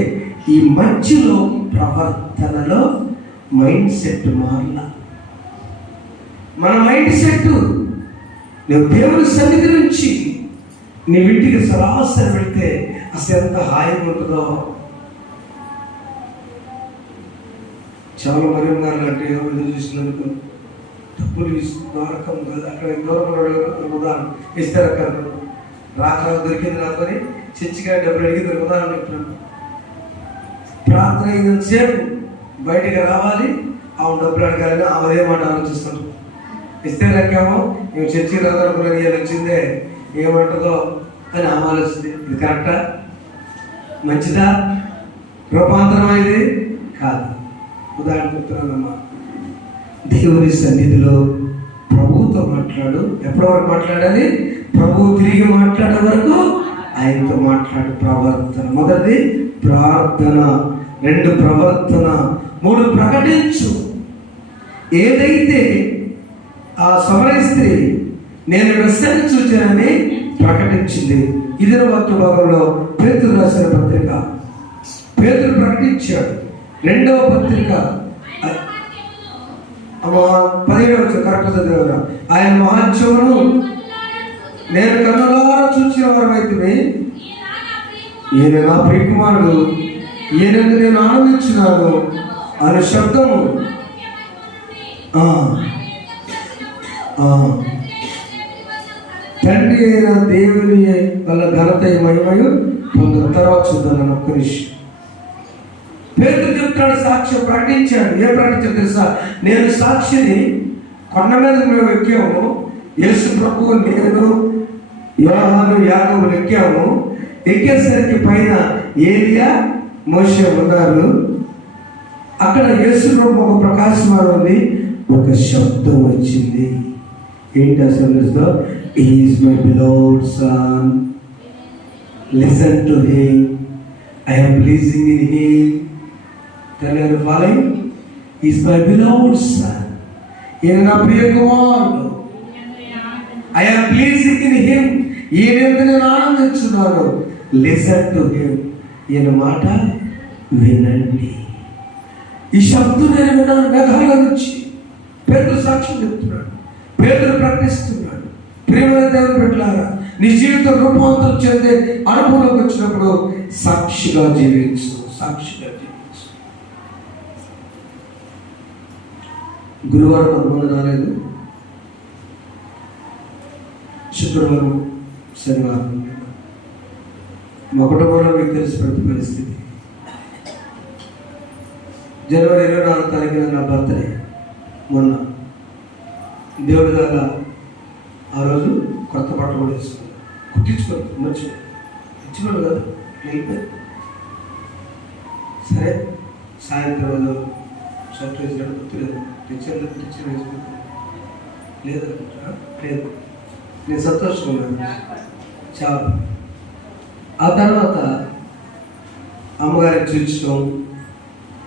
ఈ మధ్యలో ప్రవర్తనలో మైండ్ సెట్ మారలా. మన మైండ్ సెట్ నువ్వు దేవుని సన్నిధి నుంచి నీ ఇంటికి సరాసరి పెడితే అసలు ఎంత హాయిగా ఉంటుందో. చాలా మరి ఉన్నారు అంటే ఏదో చూసినందుకు డబ్బులు దొరకం కదా. అక్కడ దూరం ఉదాహరణ ఇస్తారు. అక్కడ రాక దొరికింది నాకొని చర్చిగా డబ్బులు అడిగి దొరుకుతానని చెప్పినాను. ప్రార్థన అయినంతసేపు బయటికి రావాలి, ఆమె డబ్బులు అడగాలని ఆమె మాట ఆలోచిస్తాను. ఇస్తే లెక్కేమో మేము చర్చికి రాదనుకున్నది ఇవాళ వచ్చిందే ఏమంటుందో అని ఆమె ఆలోచిస్తుంది. ఇది కరెక్టా, మంచిదా, రూపాంతరం అయింది కాదు. ఉదాహరణ చెప్తున్నానమ్మా, దేవుని సన్నిధిలో ప్రభువుతో మాట్లాడు. ఎప్పటి వరకు మాట్లాడాలి, ప్రభువు తిరిగి మాట్లాడే వరకు ఆయనతో మాట్లాడు. ప్రవర్తన మొదటిది ప్రార్థన, 2 ప్రవర్తన, 3 ప్రకటించు. ఏదైతే ఆ సమరయ స్త్రీ నేను వెస్సని చూచానని ప్రకటించింది. ఇదే వాక్య భాగంలో పేతురు రాసిన పత్రిక, పేతురు ప్రకటించాడు. 2వ పత్రిక 17వ కరెక్ట్ చదివారు. ఆయన మహాత్సవను నేను కన్నులారా చూసిన వారమైతే ఈయన నా ప్రియకుమారుడు, ఈయనందు నేను ఆనందించినాను అనే శబ్దము తండ్రి అయిన దేవుని వల్ల ఘనత మహిమయు పొందిన తర్వాత చూద్దాం. ఒక్క నిమిషం. పేతురు చెప్తాడు, సాక్ష్యం ప్రకటించాడు. ఏం ప్రకటించాడు తెలుసా? నేను సాక్షిని. కొండ మీద మేము ఎక్కాము, యేసు ప్రభువు, నేను, యోహాను, యాకోబులు ఎక్కాము. ఎక్కేసరికి పైన ఏలియా, మోషే ఉన్నారు. అక్కడ యేసు ప్రభు ఒక ప్రకాశమానం ఉంది. ఒక శబ్దం వచ్చింది. ఏంటి అసలు తెలుసా? He is my beloved son, listen to him, I am pleasing in him. Tell you following? He is my beloved son, ఈయన నా ప్రియ కుమారుడు. I am pleasing in him, ఈయన నేను ఆనందించున్నాను. Listen to him, ఈయన మాట వినండి. ఈ శబ్దం నేను విన్నాను మేఘాల నుంచి. పేతురు సాక్ష్యం చెప్తున్నాడు, పేతురు ప్రకటిస్తున్నాడు. ప్రియమైన దేవుని బిడ్డలారా, నీ జీవితం రూపాంతరం చెందే అనుభవంలోకి వచ్చినప్పుడు సాక్షిగా జీవించు, సాక్షిగా జీవించు. గురువారం అనుభవం రాలేదు, శుక్రవారం, శనివారం. మా కుటుంబంలో మీకు తెలిసి ప్రతి పరిస్థితి. జనవరి 24వ తారీఖున నా బర్త్డే. మొన్న దేవుడి ద్వారా ఆ రోజు కొత్త బట్టలు కూడా వేసుకున్నాను. కుట్టించుకోలేదు, ఇచ్చుకోలేదు కదా, వెళ్ళిపోయింది. సరే, సాయంత్రం రోజు షర్ట్ వేసినట్టు గుర్తులేదు, టీచర్ వేసుకుంటాను లేదనుకుంటా, లేదు. నేను సంతోషంగా ఉన్నాను చాలా. ఆ తర్వాత అమ్మగారికి చూపించడం,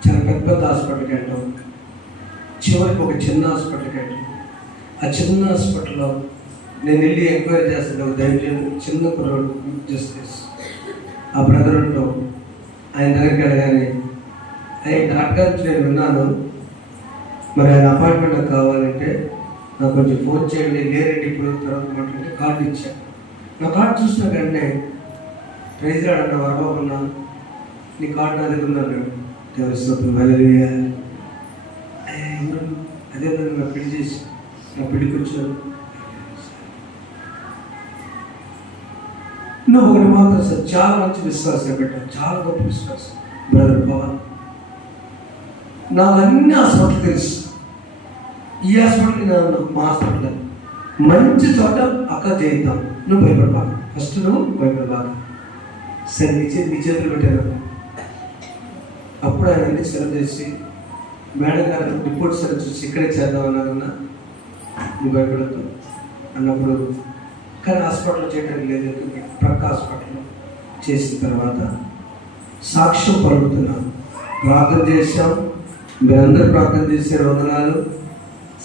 చాలా పెద్ద పెద్ద హాస్పిటల్కి వెళ్ళడం, చివరికి ఒక చిన్న హాస్పిటల్కి వెళ్ళడం. ఆ చిన్న హాస్పిటల్లో నేను వెళ్ళి ఎంక్వైరీ చేస్తాను. దైవజన్ చిన్న కుర్రాడు జస్టిస్ ఆ బ్రదర్ ఉంటాం. ఆయన దగ్గరికి వెళ్ళగానే, ఆయన డాక్టర్ నుంచి నేను విన్నాను, మరి ఆయన అపాయింట్మెంట్ నాకు కావాలంటే నాకు కొంచెం ఫోన్ చేయండి, లేరండి ఇప్పుడు తర్వాత మాట్లాడితే కార్డు ఇచ్చాను. నా కార్డు చూసిన వెంటనే ప్రైజ్ రాడన్న వాడవకున్నా, నీ కార్డు నా దగ్గర ఉన్నాను. దేవస్థానం హల్లెలూయా. అదే నా పెళ్లి చేసి నా పెళ్లికి వచ్చాను. నువ్వు ఒకటి మాత్రం సార్, చాలా మంచి విశ్వాసం పెట్టాను, చాలా గొప్ప విశ్వాసం బ్రదర్ పవన్. నాకు అన్ని హాస్పిటల్ తెలుసు. ఈ హాస్పిటల్కి నేను మా హాస్పిటల్ మంచి చోట అక్క చేద్దాం, నువ్వు భయపడబాక, ఫస్ట్ నువ్వు భయపడబాక. సరే నీ చేతులు పెట్టాను. అప్పుడు ఆయన అన్ని సెలవు చేసి, మేడం గారు రిపోర్ట్ సెలవు చూసి ఇక్కడే చేద్దామన్నారన్నా, నువ్వు భయపడద్దు అన్నప్పుడు. కానీ హాస్పిటల్లో చేయడానికి లేదు, ప్రక్క హాస్పిటల్లో చేసిన తర్వాత సాక్ష్యం పలుకుతున్నాను. ప్రార్థన చేశాం, మీరందరూ ప్రార్థన చేశారు, వందనాలు.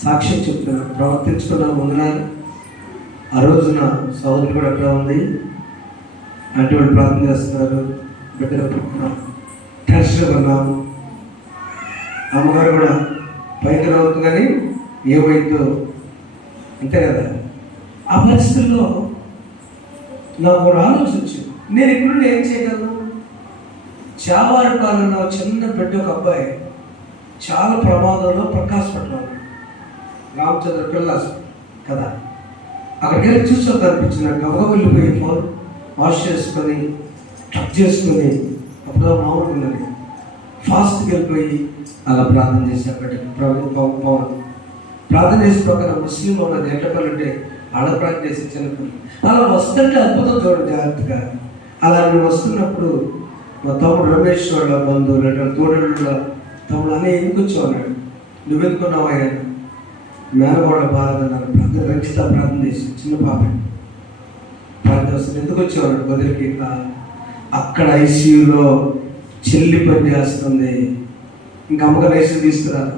సాక్ష్యం చెప్తున్నాను, ప్రవర్తించుకున్నాం, వందనాలు. ఆ రోజున సోదరులు కూడా ఎక్కడ ఉంది, అటువంటి ప్రార్థన చేస్తున్నారు, బిడ్డలు పుట్టినాం, టెన్షన్గా ఉన్నాము. అమ్మగారు కూడా పైకి రావద్దు కానీ ఏమైందో అంతే కదా. ఆ పరిస్థితుల్లో నాకు ఒక ఆలోచన వచ్చింది, నేను ఇప్పుడు ఏం చేయగలను? చావారి కాలంలో చిన్న బిడ్డ, ఒక అబ్బాయి చాలా ప్రమాదంలో ప్రకాశపట్నం రామచంద్ర పిల్ల కదా, అక్కడికి వెళ్ళి చూసాక అనిపించింది నాకు. గబగబా వెళ్ళిపోయి ఫోన్ వాష్ చేసుకొని టచ్ చేసుకొని, అప్పుడు మామూలుగా ఉన్నది, ఫాస్ట్కి వెళ్ళిపోయి అలా ప్రార్థన చేశాను. పవన్ ప్రార్థన చేసిన ప్రకార ముస్లిం ఉన్నది ఎట్లకంటే ఆడ ప్రార్థన చేసి చిన్నప్పుడు అలా వస్తుంటే అద్భుతం చూడండి జాగ్రత్తగా. అలా నేను వస్తున్నప్పుడు మా తమ్ముడు రమేష్ వాళ్ళ బంధువులు అంటే తోడళ్ళ తమ్ముడు అన్నీ ఎందుకు వచ్చావు, నువ్వెందుకున్నావు ఆయన మేనగోడ బాధన్నారు. ప్రార్థన రక్షిత ప్రార్థన చేసి చిన్న పాప ప్రార్థన వస్తుంది, ఎందుకు వచ్చేవాడు బదిలికి. అక్కడ ఐసీయూలో చెల్లి పని చేస్తుంది, ఇంకా అమ్మగారు ఐసీయూ తీసుకురాదు.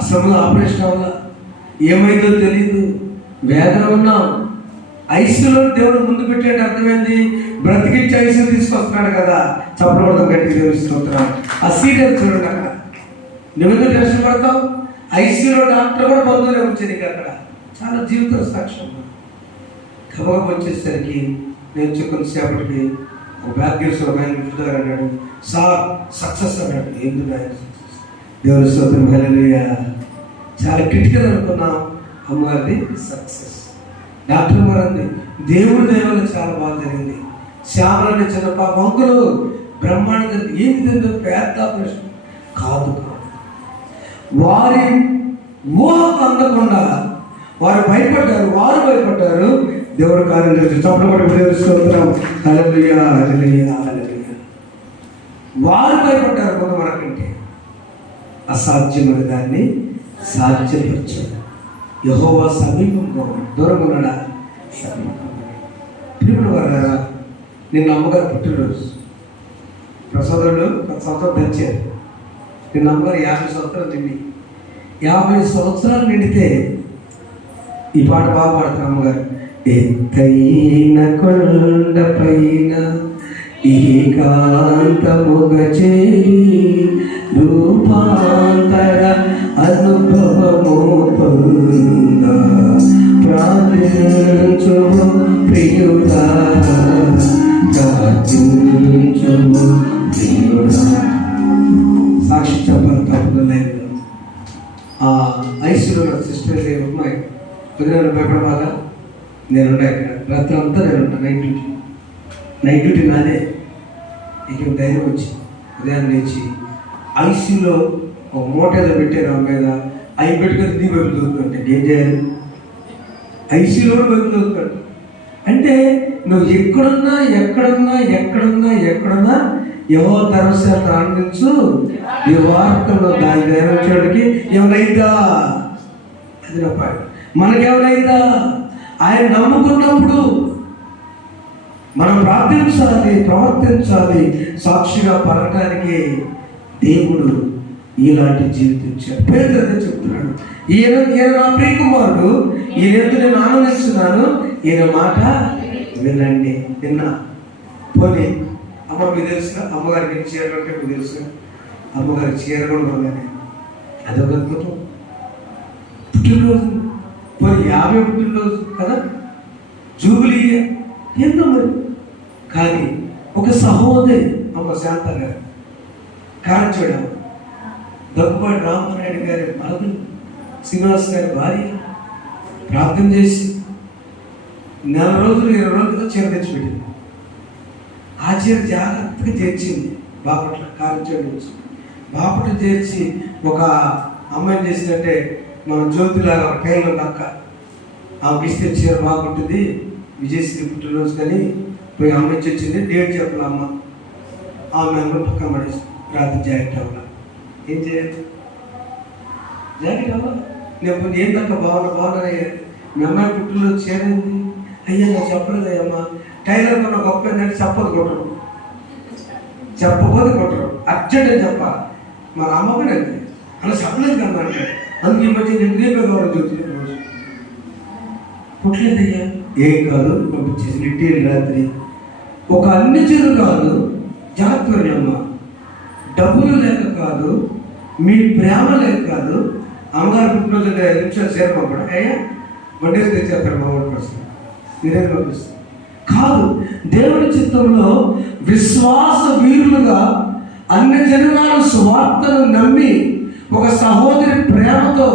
అసలు ఆపరేషన్ వల్ల ఏమైందో తెలియదు, వేదన ఉన్నాం. ఐసీయూలో దేవుడు ముందు పెట్టేట అర్థమైంది, బ్రతికించి ఐసీయూ తీసుకొస్తున్నాడు కదా. చప్పడం గట్టిగా దేవుస్తున్నాడు. ఆ సీరియల్ చూడండి, అక్కడ నువ్వెందుకు టెన్షన్ పడతావు? ఐసీయూలో డాక్టర్ కూడా బంధువులే వచ్చేది అక్కడ. చాలా జీవిత సాక్ష్యం. గబగబ వచ్చేసరికి నేను కొంతసేపటికి ఒక బ్యాగ్ తీసుకుని ఒక ఆయన గిఫ్ట్ అన్నాడు, సార్ సక్సెస్ అన్నాడు. ఎందుకు ఆయన సక్సెస్? దేవుని స్తోత్రం, హల్లెలూయా. చాలా క్రిటికల్ అనుకున్నా, అమ్మగారిది సక్సెస్. డాక్టర్ గారు అంది, దేవుడి దైవంలో చాలా బాగా జరిగింది. శ్యామలని చిన్న పాప అంకులు బ్రహ్మాండంగా ఏంటి తిందో పెద్ద ప్రశ్న కాదు. వారి ఊహకు అందకుండా వారు భయపడ్డారు. దేవుడు కార్యం చేసి చప్పటి దేవుస్తున్నాం. హల్లెలూయా, హల్లెలూయా, హల్లెలూయా. వారు భయపడ్డారు కొంతమంది. అసాధ్యమైన దాన్ని సాధ్యపరచాడు. యెహోవా సమీపంగా దూరంగా ఉన్నాడా? సమీపంగా. ప్రియమైన వారా, నిన్న అమ్మగారు పుట్టినరోజు. ప్రసోదరుడు 10 సంవత్సరాలు పెంచారు. నిన్న అమ్మగారు 50 సంవత్సరాలు నిండి 50 సంవత్సరాలు నిండితే ఈ పాట బాగా పాడుతారు అమ్మగారు. ఎత్తైన కొండపైన ఏకాంతముగ చేరి రూపాంతర అనుభవము పొంద ప్రార్థించుము ప్రియుడా, ప్రార్థించుము ప్రియుడా. సాక్షి చెప్పాలి తప్పలేదు. ఆ ఐసీలో సిస్టర్ అమ్మాయి ఉదయం భయపడబాగా నేనున్నా ఇక్కడ రాత్రి అంతా నేనుంటా. నైట్ డ్యూటీ నాదే. ఇక ధైర్యం వచ్చి ఉదయం లేచి ఐసీలో ఒక మూట ఏదో పెట్టారు ఆ మీద, అవి పెట్టుకొని నీ వైపు దొరుకుతుంటే ఏం చేయాలి? ఐసీలో వైపు దొరుకుతాడు అంటే నువ్వు ఎక్కడున్నా ఎవరో ధర్మశాస్త్రం ఆనందించు. ఈ వార్తలో దాని ధైర్యంకి ఏమైందా? అది నా పాట. మనకేమైందా? ఆయన నమ్ముకున్నప్పుడు మనం ప్రార్థించాలి, ప్రవర్తించాలి, సాక్షిగా పలకడానికి దేవుడు ఇలాంటి జీవితం ఇచ్చాడు. పేదలతో చెప్తున్నాడు, ఈయన నా ప్రియకుమారుడు, ఈయన నేను ఆనందిస్తున్నాను, ఈయన మాట వినండి. విన్నా పోనీ అమ్మ మీకు తెలుసుగా, అమ్మగారికి చీర అంటే మీకు తెలుసుగా, అమ్మగారి చీర కూడా కొనగానే అదొక అద్భుతం. పుట్టినరోజు పోనీ 50 పుట్టినరోజు కదా, జూబిలీ ఎంతో మరి. కానీ ఒక సహోదరి అమ్మ శాంత గారు, కారచోడ దగ్గుబాటి రామానాయుడు గారి మరదలు శ్రీనివాస్ గారి భార్య ప్రార్థన చేసి 4 రోజులు 20 రోజులుగా చీర తెచ్చిపెట్టింది. ఆ చీర జాగ్రత్తగా చేర్చింది బాపట్ల కారచోడ నుంచి. బాపట్ల చేర్చి ఒక అమ్మాయిని చేసిందంటే మన జ్యోతిలాగా టైంలో అక్క ఆమెకి ఇస్తే చీర బాగుంటుంది, విజయశ్రీ పుట్టినరోజు కానీ పోయి అమ్మాయి వచ్చింది. డేట్ చెప్పాలి అమ్మ. ఆమె పక్కన పడేసి రాత్రి జాకెట్ అవ్వాలి. ఏం చేయాలి? జాకెట్ అవ్వాలి. నేను ఏం తక్క బాగున్నా మీ అమ్మాయి పుట్టినరోజు చేరింది. అయ్యా నాకు చెప్పలేదు అమ్మా. టైలర్ కొన్న గొప్ప ఏంటంటే చెప్పకపోతే కొట్టరు, అర్జెంట్ అని చెప్పాలి. మన అమ్మ కూడా అంతే, అలా చెప్పలేదు కదా అంటే అందుకు ఈ మధ్య నేను రేపే కావాలి చూస్తుంది రోజు పుట్టలేదయ్యా. ఏం కాదు పంపించేసి లిట్టీలు రాత్రి ఒక అన్ని చెరు కాదు, జాగ్రత్త అమ్మ. డబ్బులు లేక కాదు, మీ ప్రేమ లేక కాదు. అమ్మగారు పుట్టినరోజు 5 నిమిషాలు చీర పంపడం, అయ్యా వండేసి తెచ్చేస్తారు మా ఊరి కోసం, మీరేం పంపిస్తారు కాదు. దేవుని చిత్తంలో విశ్వాస వీరులుగా అన్ని జనాలు సువార్తను నమ్మి ఒక సహోదరి ప్రేమతో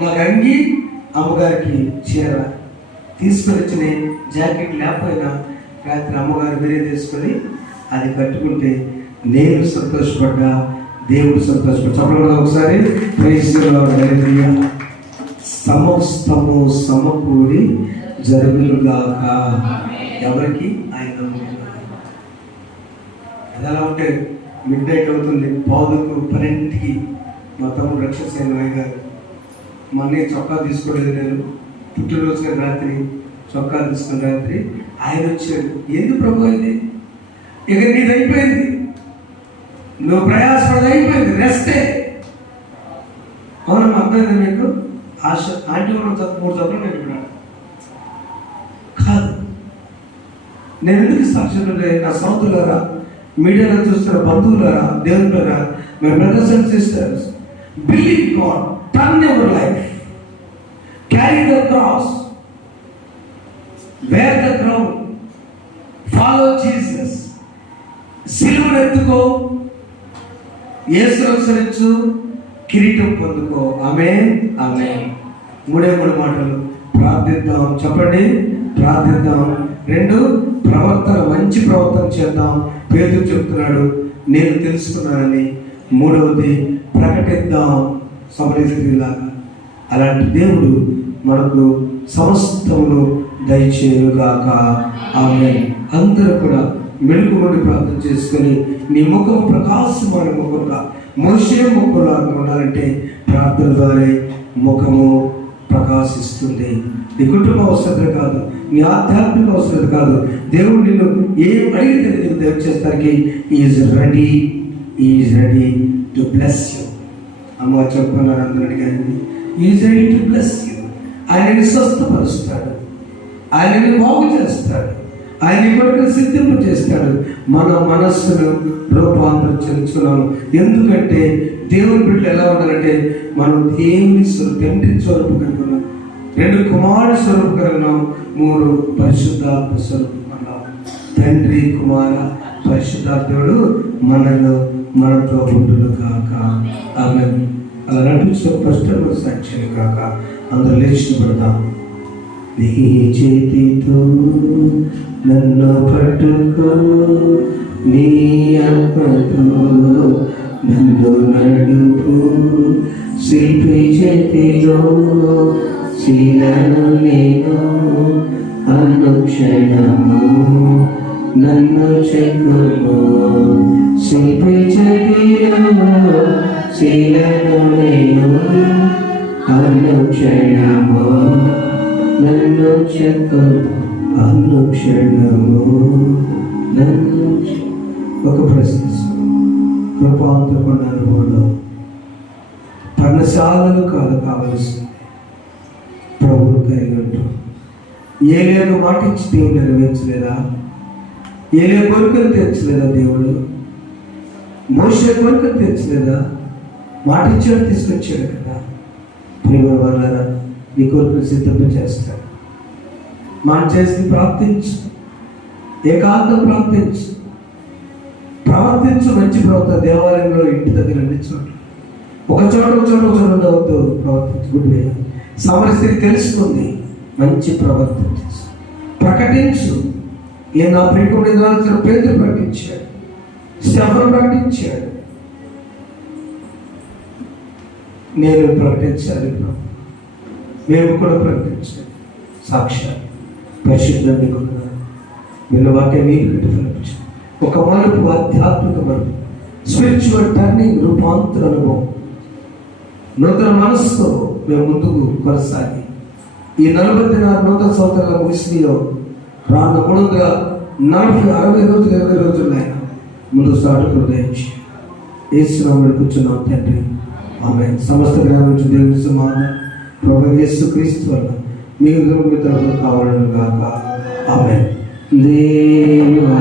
నాకు అంగి అమ్మగారికి చీర తీసుకొని వచ్చిన జాకెట్ లేకపోయినా రాత్రి అమ్మగారు వేరే తీసుకొని అది కట్టుకుంటే నేను సంతోషపడ్డా, దేవుడు సంతోషపడ్డా. చెప్పడం ఒకసారి సమస్తము సమకూడి జరుగుగాక. ఎవరికి? ఆయన నమ్ముకున్నారు. అది ఎలా ఉంటే మిడ్ నైట్ అవుతుంది, 12:12 మా తమ్ముడు రక్షసేన గారు మా అన్నయ్య చొక్కా తీసుకోలేదు. నేను పుట్టినరోజు గారు రాత్రి చొక్కా తీసుకున్న రాత్రి ఆయన వచ్చాడు. ఎందుకు ప్రభు ఇది? ఇక నీది అయిపోయింది, నువ్వు ప్రయాసపడది అయిపోయింది, రెస్టే. అవునమ్మా, అర్థమైంది మీకు? ఆశ ఆంటీ కూడా 3 చొక్కలు నేను ఇప్పుడు కాదు. నేను ఎందుకు సాక్షులు నా సౌతులారా, మీడియాలో చూస్తున్న బంధువులారా, దేవులారా, my brothers and sisters, believe God, turn your life, carry the cross. Wear the crown, follow Jesus. సిలువను ఎత్తుకో, యేసును అనుసరించు, కిరీటం పొందుకో. ఆమేన్, ఆమేన్. మూడే మూడు మాటలు ప్రార్థిద్దాం. చెప్పండి, ప్రార్థిద్దాం. 2, ప్రవర్తన, మంచి ప్రవర్తన చేద్దాం. పేతురు చెప్తున్నాడు, నేను తెలుసుకున్నానని. 3వది, ప్రకటిద్దాం సమరయ స్త్రీలాగా. అలాంటి దేవుడు మనకు సమస్తమును దయచేయుగాక. ఆమేన్. అందరూ కూడా మెలుగు నుండి ప్రార్థన చేసుకొని, నీ ముఖం ప్రకాశమైన ముఖంగా, మోషే ముఖంలాగా ఉండాలంటే ప్రార్థన ద్వారా ముఖము ప్రకాశిస్తుంది. నీ కుటుంబ అవసరత కాదు, నీ ఆధ్యాత్మిక అవసరత కాదు. దేవుడు నిన్ను ఏం అడిగితే నీకు దయచేస్తానికి is ready to bless you. అమ్మ చెప్పుకున్నారు అందరినీ, కానీ is ready to bless you. ఆయనని స్వస్థపరుస్తాడు, ఆయనని బాగు చేస్తాడు, ఆయన కొరకు సిద్ధింపు చేస్తాడు. మన మనస్సును రూపాంతరం చెందుతున్నాము. ఎందుకంటే దేవుని బిడ్డలు ఎలా ఉండాలంటే, మనం దేవుని తండ్రి స్వరూపు కనుకున్నాం, 2 కుమారుడు స్వరూపు కనుకున్నాం, 3 పరిశుద్ధాత్మ స్వరూపు అన్నాం. తండ్రి, కుమార, పరిశుద్ధాత్ముడు మనతో ఉండును కాక. ఆమేన్. అలా నటించిన కష్టమైన సాక్ష్యం కాక అందరూ లేచి పడతాం. నీ చేతితో నన్ను పట్టుకో, నీ ఆత్మతో నన్ను నడుపు, శిల్పి చేతిలో శీలను నేను, అనుక్షణము నన్ను చెక్కుము, శిల్పి చేతిలో శీలను నేను, అనుక్షణము నన్ను చెక్కుము, అనుక్షణము నన్ను. ఒక ప్రశ్న, రూపాంతరమైన అనుభవంలో పర్ణశాలలు కావలసింది ప్రభువు కలిగి ఉంటాం. ఏలియాకు మాట ఇచ్చి దేవుడు నెరవేర్చలేదా? ఏలియా కోరికలు తీర్చలేదా దేవుడు? మోషే కోరికలు తీర్చలేదా? మాట ఇచ్చాడు, తీసుకొచ్చాడు కదా. ప్రేమ వల్ల నీ కోరికలు సిద్ధం చేస్తాడు. మనం చేసి ప్రార్థించు, ఏకాంతం ప్రార్థించు, ప్రవర్తించు. మంచి ప్రవర్తన దేవాలయంలో, ఇంటి దగ్గర, అన్ని చోట్ల, ఒక చోట ఉండవద్దు. ప్రవర్తించు. గుడ్డే సమరస్థితి తెలుసుకుంది, మంచి ప్రవర్తన చేసు, ప్రకటించు. ఈయన నా ప్రియకుడు పేతురు ప్రకటించాడు, స్టెఫను ప్రకటించాడు. నేను ప్రకటించాలి, మేము కూడా ప్రకటించాలి. సాక్ష్యాలు పరిశుద్ధంగా కొన్నారు. వీళ్ళ వాక్యాన్ని పెట్టి ఫలించాలి. ఒక మలుపు, ఆధ్యాత్మిక మలుపు, స్పిరిచువల్ టర్నింగ్, రూపాంతర అనుభవం. నూతన మనస్సుతో మేము ముందుకు కొనసాగి ఈ 44 నూతన సంవత్సరాల ముగిసిలో రాను 340-60 రోజులు 20 రోజులు ఆయన ముందు సాటుకు దయించి యేసునామములో కూర్చున్నాం తండ్రి. ఆమె సమస్త గ్రామం నుంచి దేవుని సమాధానం ప్రభువు యేసు క్రీస్తు వల్ల మీకు కావాలను గాక. ఆమె దేవా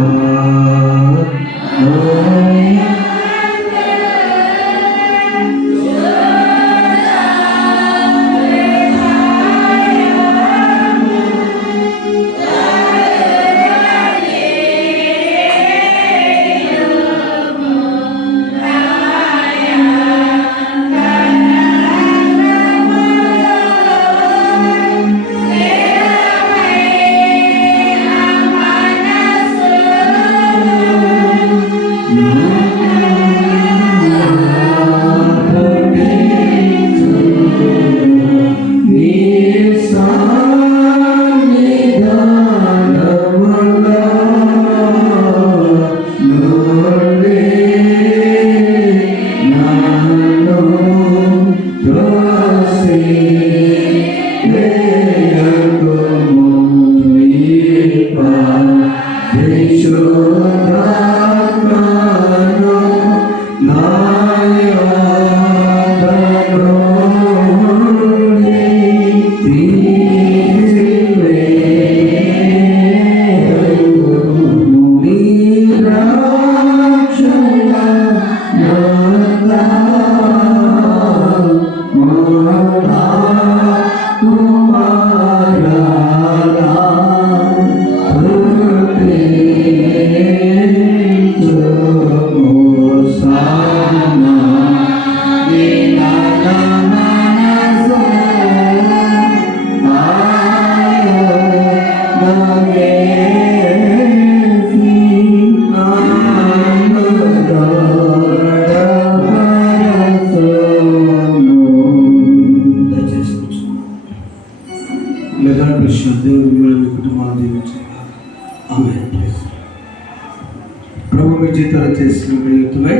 ప్రభు మీ జీతాలు చేసిన ప్రయుక్తమై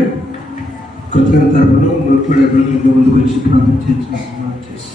కృతజ్ఞత తరపున ముందుకు వచ్చి ప్రార్థన చేసి